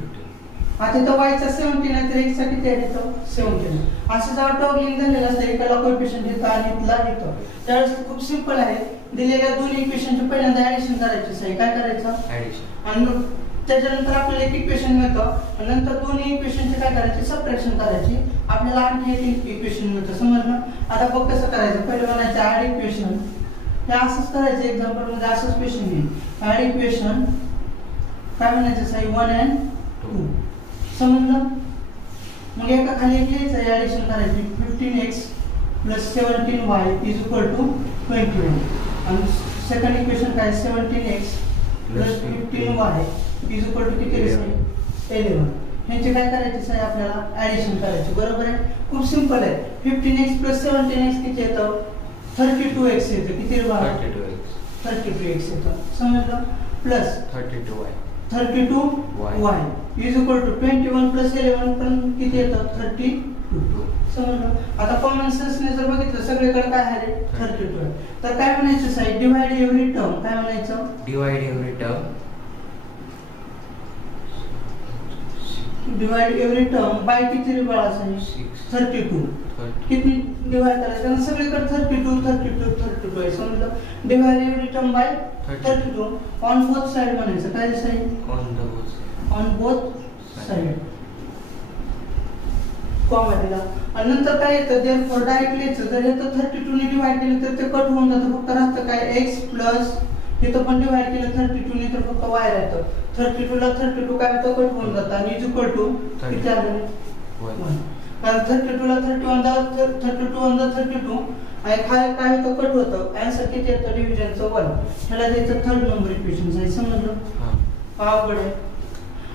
आता इथं y चा 17 आहे तर x चा किती आहे इथं 17. असं जेव्हा टॉगलिंग झालेलं असतं एकाला कोएफिशिएंट येतं आणि इथला येतं त्यावेळेस खूप सिंपल आहे. दिलेल्या दोन इक्वेशनचे पहिल्यांदा ऍडिशन करायचे साहेब. काय करायचं, ऍडिशन. आणि मग त्याच्यानंतर आपल्याला एक इक्वेशन मिळतं, नंतर दोन्ही इक्वेशनचे काय करायचे, सबट्रॅक्शन करायची. आपल्याला आणखी एक इक्वेशन मिळतं. समजलं? आता बघ कसं करायचं. पहिले म्हणायचं ऍड इक्वेशन, हे असंच करायचं. एक्झाम्पल मध्ये असंच क्वेश्चन घेईल, ऍड इक्वेशन काय म्हणायचं साहेब 1 and 2. समजलं? मग एका खाली एक लिहायचं, ऍडिशन करायची. 15x + 17y = 21 आणि सेकंड इक्वेशन काय 17x + 15y = किती आहे 11. ह्यांचे काय करायचे साहेब, आपल्याला ऍडिशन करायचे. बरोबर आहे? खूप सिंपल आहे. 15x + 17x किती येतं 32x येतं. किती रे बाळा 32x येतं. समजलं? प्लस 32y = 21 + 11 पण किती येतं 32. समजलं? आता कॉमन सेन्सने जर बघितलं सगळीकडे काय आहे रे 32 आहे. तर काय म्हणायचं साहेब, डिवाइड एव्हरी टर्म. काय म्हणायचं, divide every term. Divide every term by किती रे बाळा साहेब 32. किती डिवाइड करायचं, कारण सगळीकडे 32 आहे. समजलं? Divide every term by 32 on both side म्हणायचं. काय साहेब, ऑन बोथ साइड कॉमा दिला. आणि नंतर काय येतं, देअरफॉर डायरेक्टली येतं. जर हे 32 ने डिवाइड केलं तर ते कट होऊन जातं. फक्त राहतं काय x प्लस इथं पण डिवाइड केलं 32 ने तर फक्त y राहतं. 32 ला 32 काय होतं कट होऊन जातं आणि इक्वल टू किती आलं 1. कारण 32 ला 31 दा 32 वन 32 आणि काय काय होतं कट होतं. आन्सर किती येतं डिव्हिजनचं 1. ह्याला द्यायचं थर्ड नंबर इक्वेशन आहे. समजलं? अवघड आहे.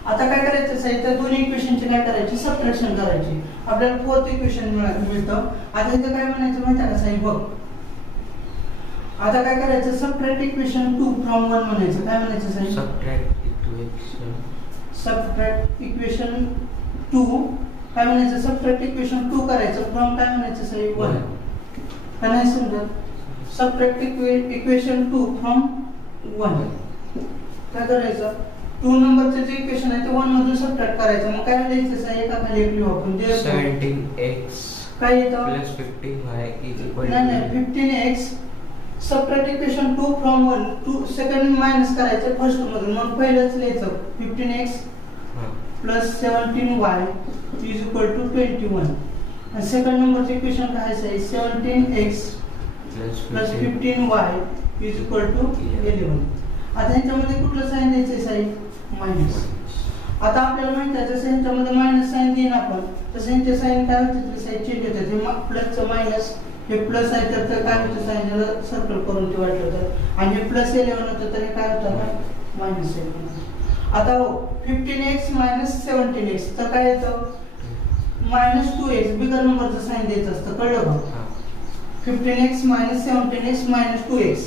आता काय करायचं साहेब, त्या दोन्ही इक्वेशनचे काय करायचे, सबट्रॅक्शन करायची. आपल्याला फोर्थ इक्वेशन मिळतं. आता इथं काय म्हणायचं माहिती आहे का साहेब, बघ आता काय करायचं, सबट्रॅक्ट इक्वेशन 2 फ्रॉम 1 म्हणायचं. काय म्हणायचं साहेब, सबट्रॅक्ट इक्वेशन 2 काय म्हणायचं, सबट्रॅक्ट इक्वेशन 2 करायचं फ्रॉम काय म्हणायचं साहेब 1. काय नाही समजत, सबट्रॅक्ट इक्वेशन 2 फ्रॉम 1 काय करायचं, 2 नंबरचं जे इक्वेशन आहे ते 1 मधून सबट्रॅक्ट करायचं. मग काय लिहायचं साहेब, एका खाली एक लिहू आपण. 17x काय येतं प्लस 15y इज इक्वल नाही 15x subtract equation 2 from 1 2 second minus करायचं फर्स्ट मधून. मग पहिलंच लिहायचं 15x plus 17y is equal to 21. आणि सेकंड नंबरचं इक्वेशन काय आहे, 17x plus 15y is equal to 11. आता ह्याच्यामध्ये कुठलं साइन द्यायचं साईन, मायनस. आता आपल्याला माहिती आहे जसं ह्याच्यामध्ये मायनस साइन देईन आपण, तसं ह्याचे साइन काय होते, साईन चेंज होतात. हे प्लसचं मायनस, हे प्लस आहे तर काय होतं साइन, याला सर्कल करून ते वाटलं तर, आणि हे प्लस 11 होतं तर हे काय होतं काय, मायनस 11. आता 15x मायनस 17x तर काय येतं, मायनस 2x बिगर नंबरचं साइन द्यायचं असतं, कळलं का. 15x minus 17x minus 2x.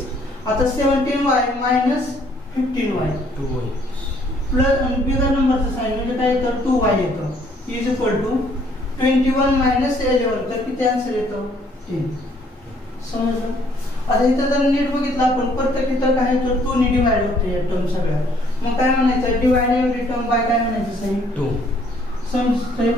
आता 17y minus 15y plus bigger नंबरचं साइन म्हणजे काय येतं, 2y येतं इज इक्वल टू 21 मायनस 11 तर किती आन्सर येतं, 10. समजलं. आता इथं जर नीट बघितलं आपण, प्रत्येक इथं काय तर 2 ने डिवाइड होते या टर्म सगळ्या. मग काय म्हणायचं, डिवाइड एव्हरी टर्म बाय काय म्हणायचं साइन, 2. समजतंय.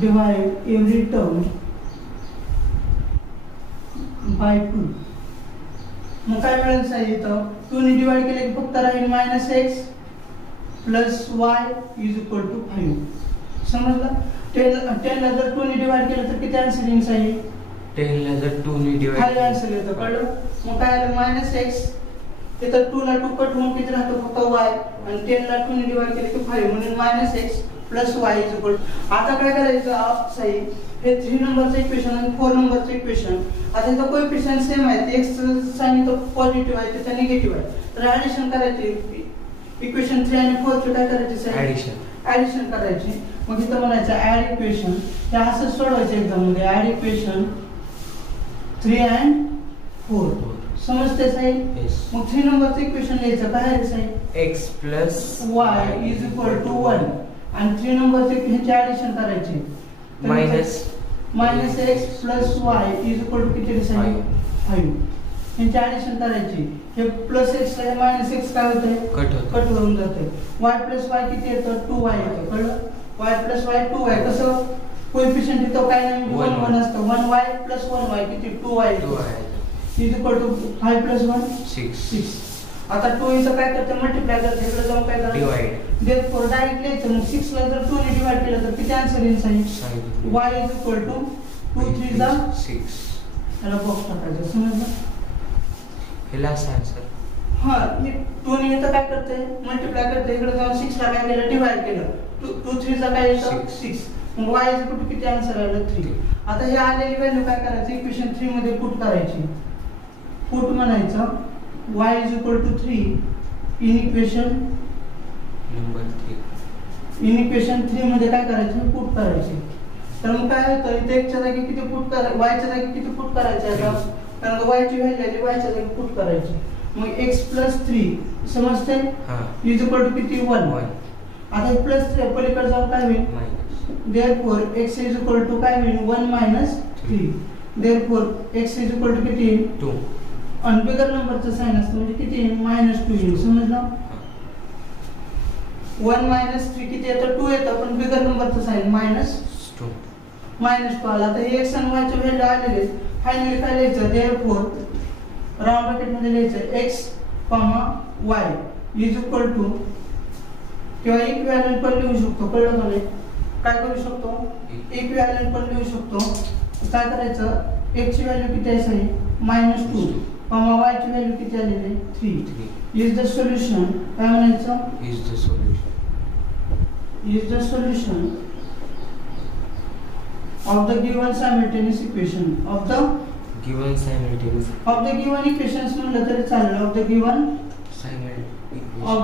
divide every term by 2. मग काय मिळेल साहेब, इथं 2 ने डिवाइड केले की फक्त राहील minus x plus y is equal to 5. समजलं. 10 ला जर 2 ने डिवाइड केलं तर किती आन्सर येईल साहेब, 10 ला जर 2 ने डिवाइड खाली आन्सर येतं, कळलं. मग काय आलं, मायनस x तिथं 2 ला 2 कट होऊन किती राहतो फक्त y, आणि 10 ला 2 ने डिवाइड केले की 5 म्हणून minus x plus y is equal. आता काय करायचं साहेब, हे 3 नंबरचं इक्वेशन आणि 4 नंबरचं इक्वेशन. आता इथं कोएफिशियंट सेम आहेत, x साइन इथं पॉझिटिव्ह आहे त्याचा निगेटिव्ह आहे, तर ऍडिशन करायची. इक्वेशन 3 आणि 4 चे काय करायचे साहेब, ऍडिशन करायची. मग इथं म्हणायचं ऍड इक्वेशन, हे असं सोडवायचं एक्झाम मध्ये, ऍड इक्वेशन 3 and 4. समजते साहेब. मग 3 नंबरचं इक्वेशन लिहायचं काय आहे साहेब, x plus y is equal to 1. आणि 3 नंबरचे ह्याचे ऍडिशन करायचे, minus x plus y is equal to किती साहेब, 5. ह्याचे ऍडिशन करायचे. हे प्लस x आहे मायनस x काय होतंय, कट होऊन जाते. y प्लस y किती येतं, 2y येतं, कळलं. y plus y 2y. कसं कोएफिशियंट इथं काय नाही 1 असतं, 1y प्लस 1y किती 2y is equal to 5 plus 1 6. आता 2 इथं काय करते, मल्टिप्लाय करते, इकडे जाऊन काय करते, डिवाइड. देयरफॉर डायरेक्ट लिहायचं. मग 6 ला जर 2 ने डिवाइड केलं तर किती आन्सर येईल साहेब, y इज इक्वल टू 2 3 जा 6. याला बॉक्स टाकायचं. समजलं. हेला आन्सर. हां, 2 ने इथं काय करते, मल्टिप्लाय करते, इकडे जाऊन 6 ला काय केलं, डिवाइड केलं. 2 3 जा काय येतं 6. मग y इज इक्वल टू किती आन्सर आलं 3. आता हे आलेली व्हॅल्यू काय करायची, इक्वेशन 3 मध्ये पुट करायची. पुट म्हणायचं y is equal to 3 in equation number 3. in equation 3 मध्ये काय करायचं, पुट करायचे. तर मग काय होतं, इथे x च्या जागी किती पुट करायचं, y च्या जागी किती पुट करायचं आता, कारण y ची व्हॅल्यू आली, y च्या जागी पुट करायची. मग x प्लस 3 समजते, इज इक्वल टू किती 1. आता हे प्लस 3 पलीकडे जाऊन काय होईल, therefore x is equal to काय होईल, 1 minus 3. Therefore x is equal to किती 2. आणि बिगर नंबरचं साइन असतं म्हणजे किती, मायनस 2 येईल. समजलं. 1 मायनस 3 किती येतं, 2 येतं, पण बिगर नंबरचं साइन मायनस 2 आला. तर हे x आणि y चे व्हॅल्यू आलेले. फायनली काय लिहायचं, देयरफॉर राउंड ब्रॅकेट मध्ये लिहायचं x, y is equal to, किंवा इक्विव्हॅलेंट पण लिहू शकतो, कळलं मला. काय करू शकतो, इक्विव्हॅलेंट पण लिहू शकतो. काय करायचं, x ची व्हॅल्यू किती आहे साहेब, मायनस 2, y ची व्हॅल्यू किती आलेली आहे 3. Is the solution. काय म्हणायचं, is the solution of the given simultaneous equation, of the given simultaneous of the given equations म्हणलं तरी चालेल. ऑफ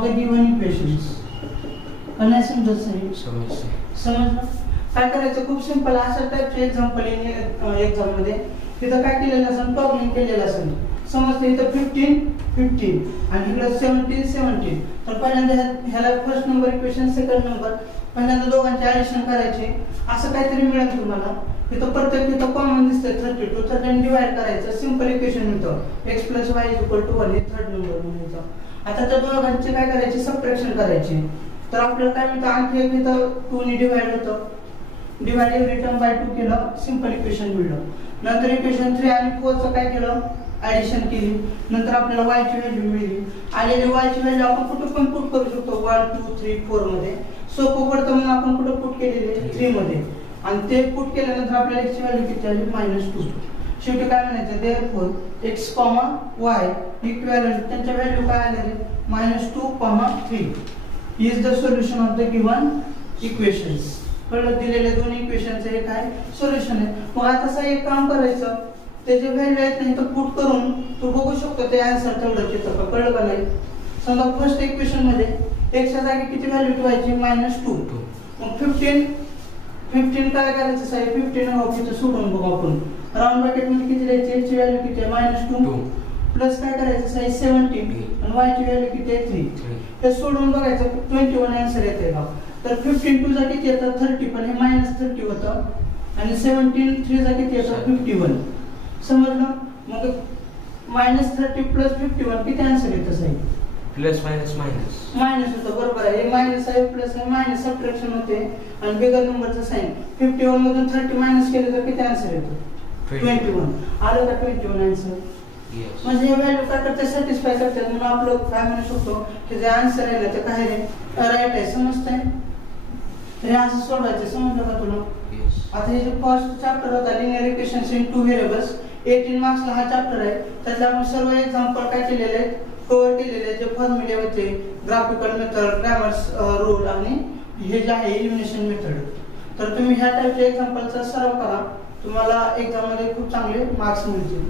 द गिवन इक्वेशन्स आणि समजायचं समजलं. काय करायचं खूप सिंपल. अशा टाईपचे एक्झाम्पल एक्झाम मध्ये तिथं काय केलेलं असेल प्रॉब्लेम केलेला असेल. समजतं इथं 15 आणि इकडं 17. तर पहिल्यांदा ह्याला first number equation second number पहिल्यांदा दोघांचे ऍडिशन करायचे. असं काहीतरी मिळेल तुम्हाला. इथं प्रत्येक इथं कॉमन दिसतंय 32. 30 डिवाइड करायचं. सिंपल इक्वेशन मिळतं x + y = 1 हे थर्ड नंबर मिळतं. आता त्या दोघांचे काय करायचे सबट्रॅक्शन करायचे. तर आपल्याला काय मिळतं आणखी एक इथं 2 ने डिवाइड होतं. डिवाइड एव्हरी टर्म बाय 2 केलं सिंपल इक्वेशन मिळलं. नंतर इक्वेशन 3 आणि 4 चं काय केलं ऍडिशन केली. नंतर आपल्याला y ची व्हॅल्यू मिळाली. आलेली y ची व्हॅल्यू आपण कुठे पण पुट करू शकतो 1 2 3 4 मध्ये. सोपं पडतं म्हणून आपण कुठे पुट केलेली 3 मध्ये. आणि ते पुट केल्यानंतर आपल्याला x ची व्हॅल्यू किती आली -2. शेवटी काय म्हणायचं देअरफॉर x, y इक्विव्हॅलेंट त्यांच्या व्हॅल्यू काय आले -2, 3 is the solution of the given equations. कळलं दिलेले दोन इक्वेशनचे हे काय सोल्युशन आहे. मग आता असं एक काम करायचं ते जे व्हॅल्यू आहेत नाही तर पुट करून तू बघू शकतो ते आन्सर तेवढं येतं का. कळलं का नाही. समजा फर्स्ट इक्वेशन मध्ये x च्या जागी किती व्हॅल्यू ठेवायची -2. मग 15 काय करायचं साहेब 15 ऑफिसचं सोडून बघू आपण. राऊंड ब्रॅकेट मध्ये किती द्यायची x ची व्हॅल्यू किती आहे -2 प्लस काय करायचं साहेब 17 आणि y ची व्हॅल्यू किती आहे 3. हे सोडून बघायचं 21 आन्सर येते का. तर 15 2 जा किती येतं 30 पण हे -30 होतं आणि 17 3 जा किती येतं 51. समजलं. मग -30 + 51 किती आन्सर येतं साहेब प्लस मायनस होतं. बरोबर आहे. हे मायनस आहे प्लस आहे मायनस सबट्रॅक्शन होते आणि बिगर नंबरचं साइन 51 मधून 30 मायनस केले तर किती आन्सर येतो 21. आलं का 21 आन्सर. म्हणजे हे व्हॅल्यू काय करते सॅटिस्फाय करतात म्हणून आपलं काय म्हणू शकतो की जे आन्सर आहे ना ते काय राईट आहे. समजतंय. हे असं सोडवायचं. समजलं का तुला. आता हे जे फर्स्ट चॅप्टर होता लिनियर इक्वेशन्स इन 2 व्हेरिएबल्स 18 मार्क्सला हा चॅप्टर आहे. त्यातले आपण सर्व एक्झाम्पल काय केलेले आहेत कव्हर केलेले. जे फॉर्म्युले होते ग्राफिकल मेथड ग्रामर्स रूल आणि हे जे आहे एलिमिनेशन मेथड. तर तुम्ही ह्या टाईपच्या एक्झाम्पलचा सराव करा. तुम्हाला एक्झाम मध्ये खूप चांगले मार्क्स मिळतील.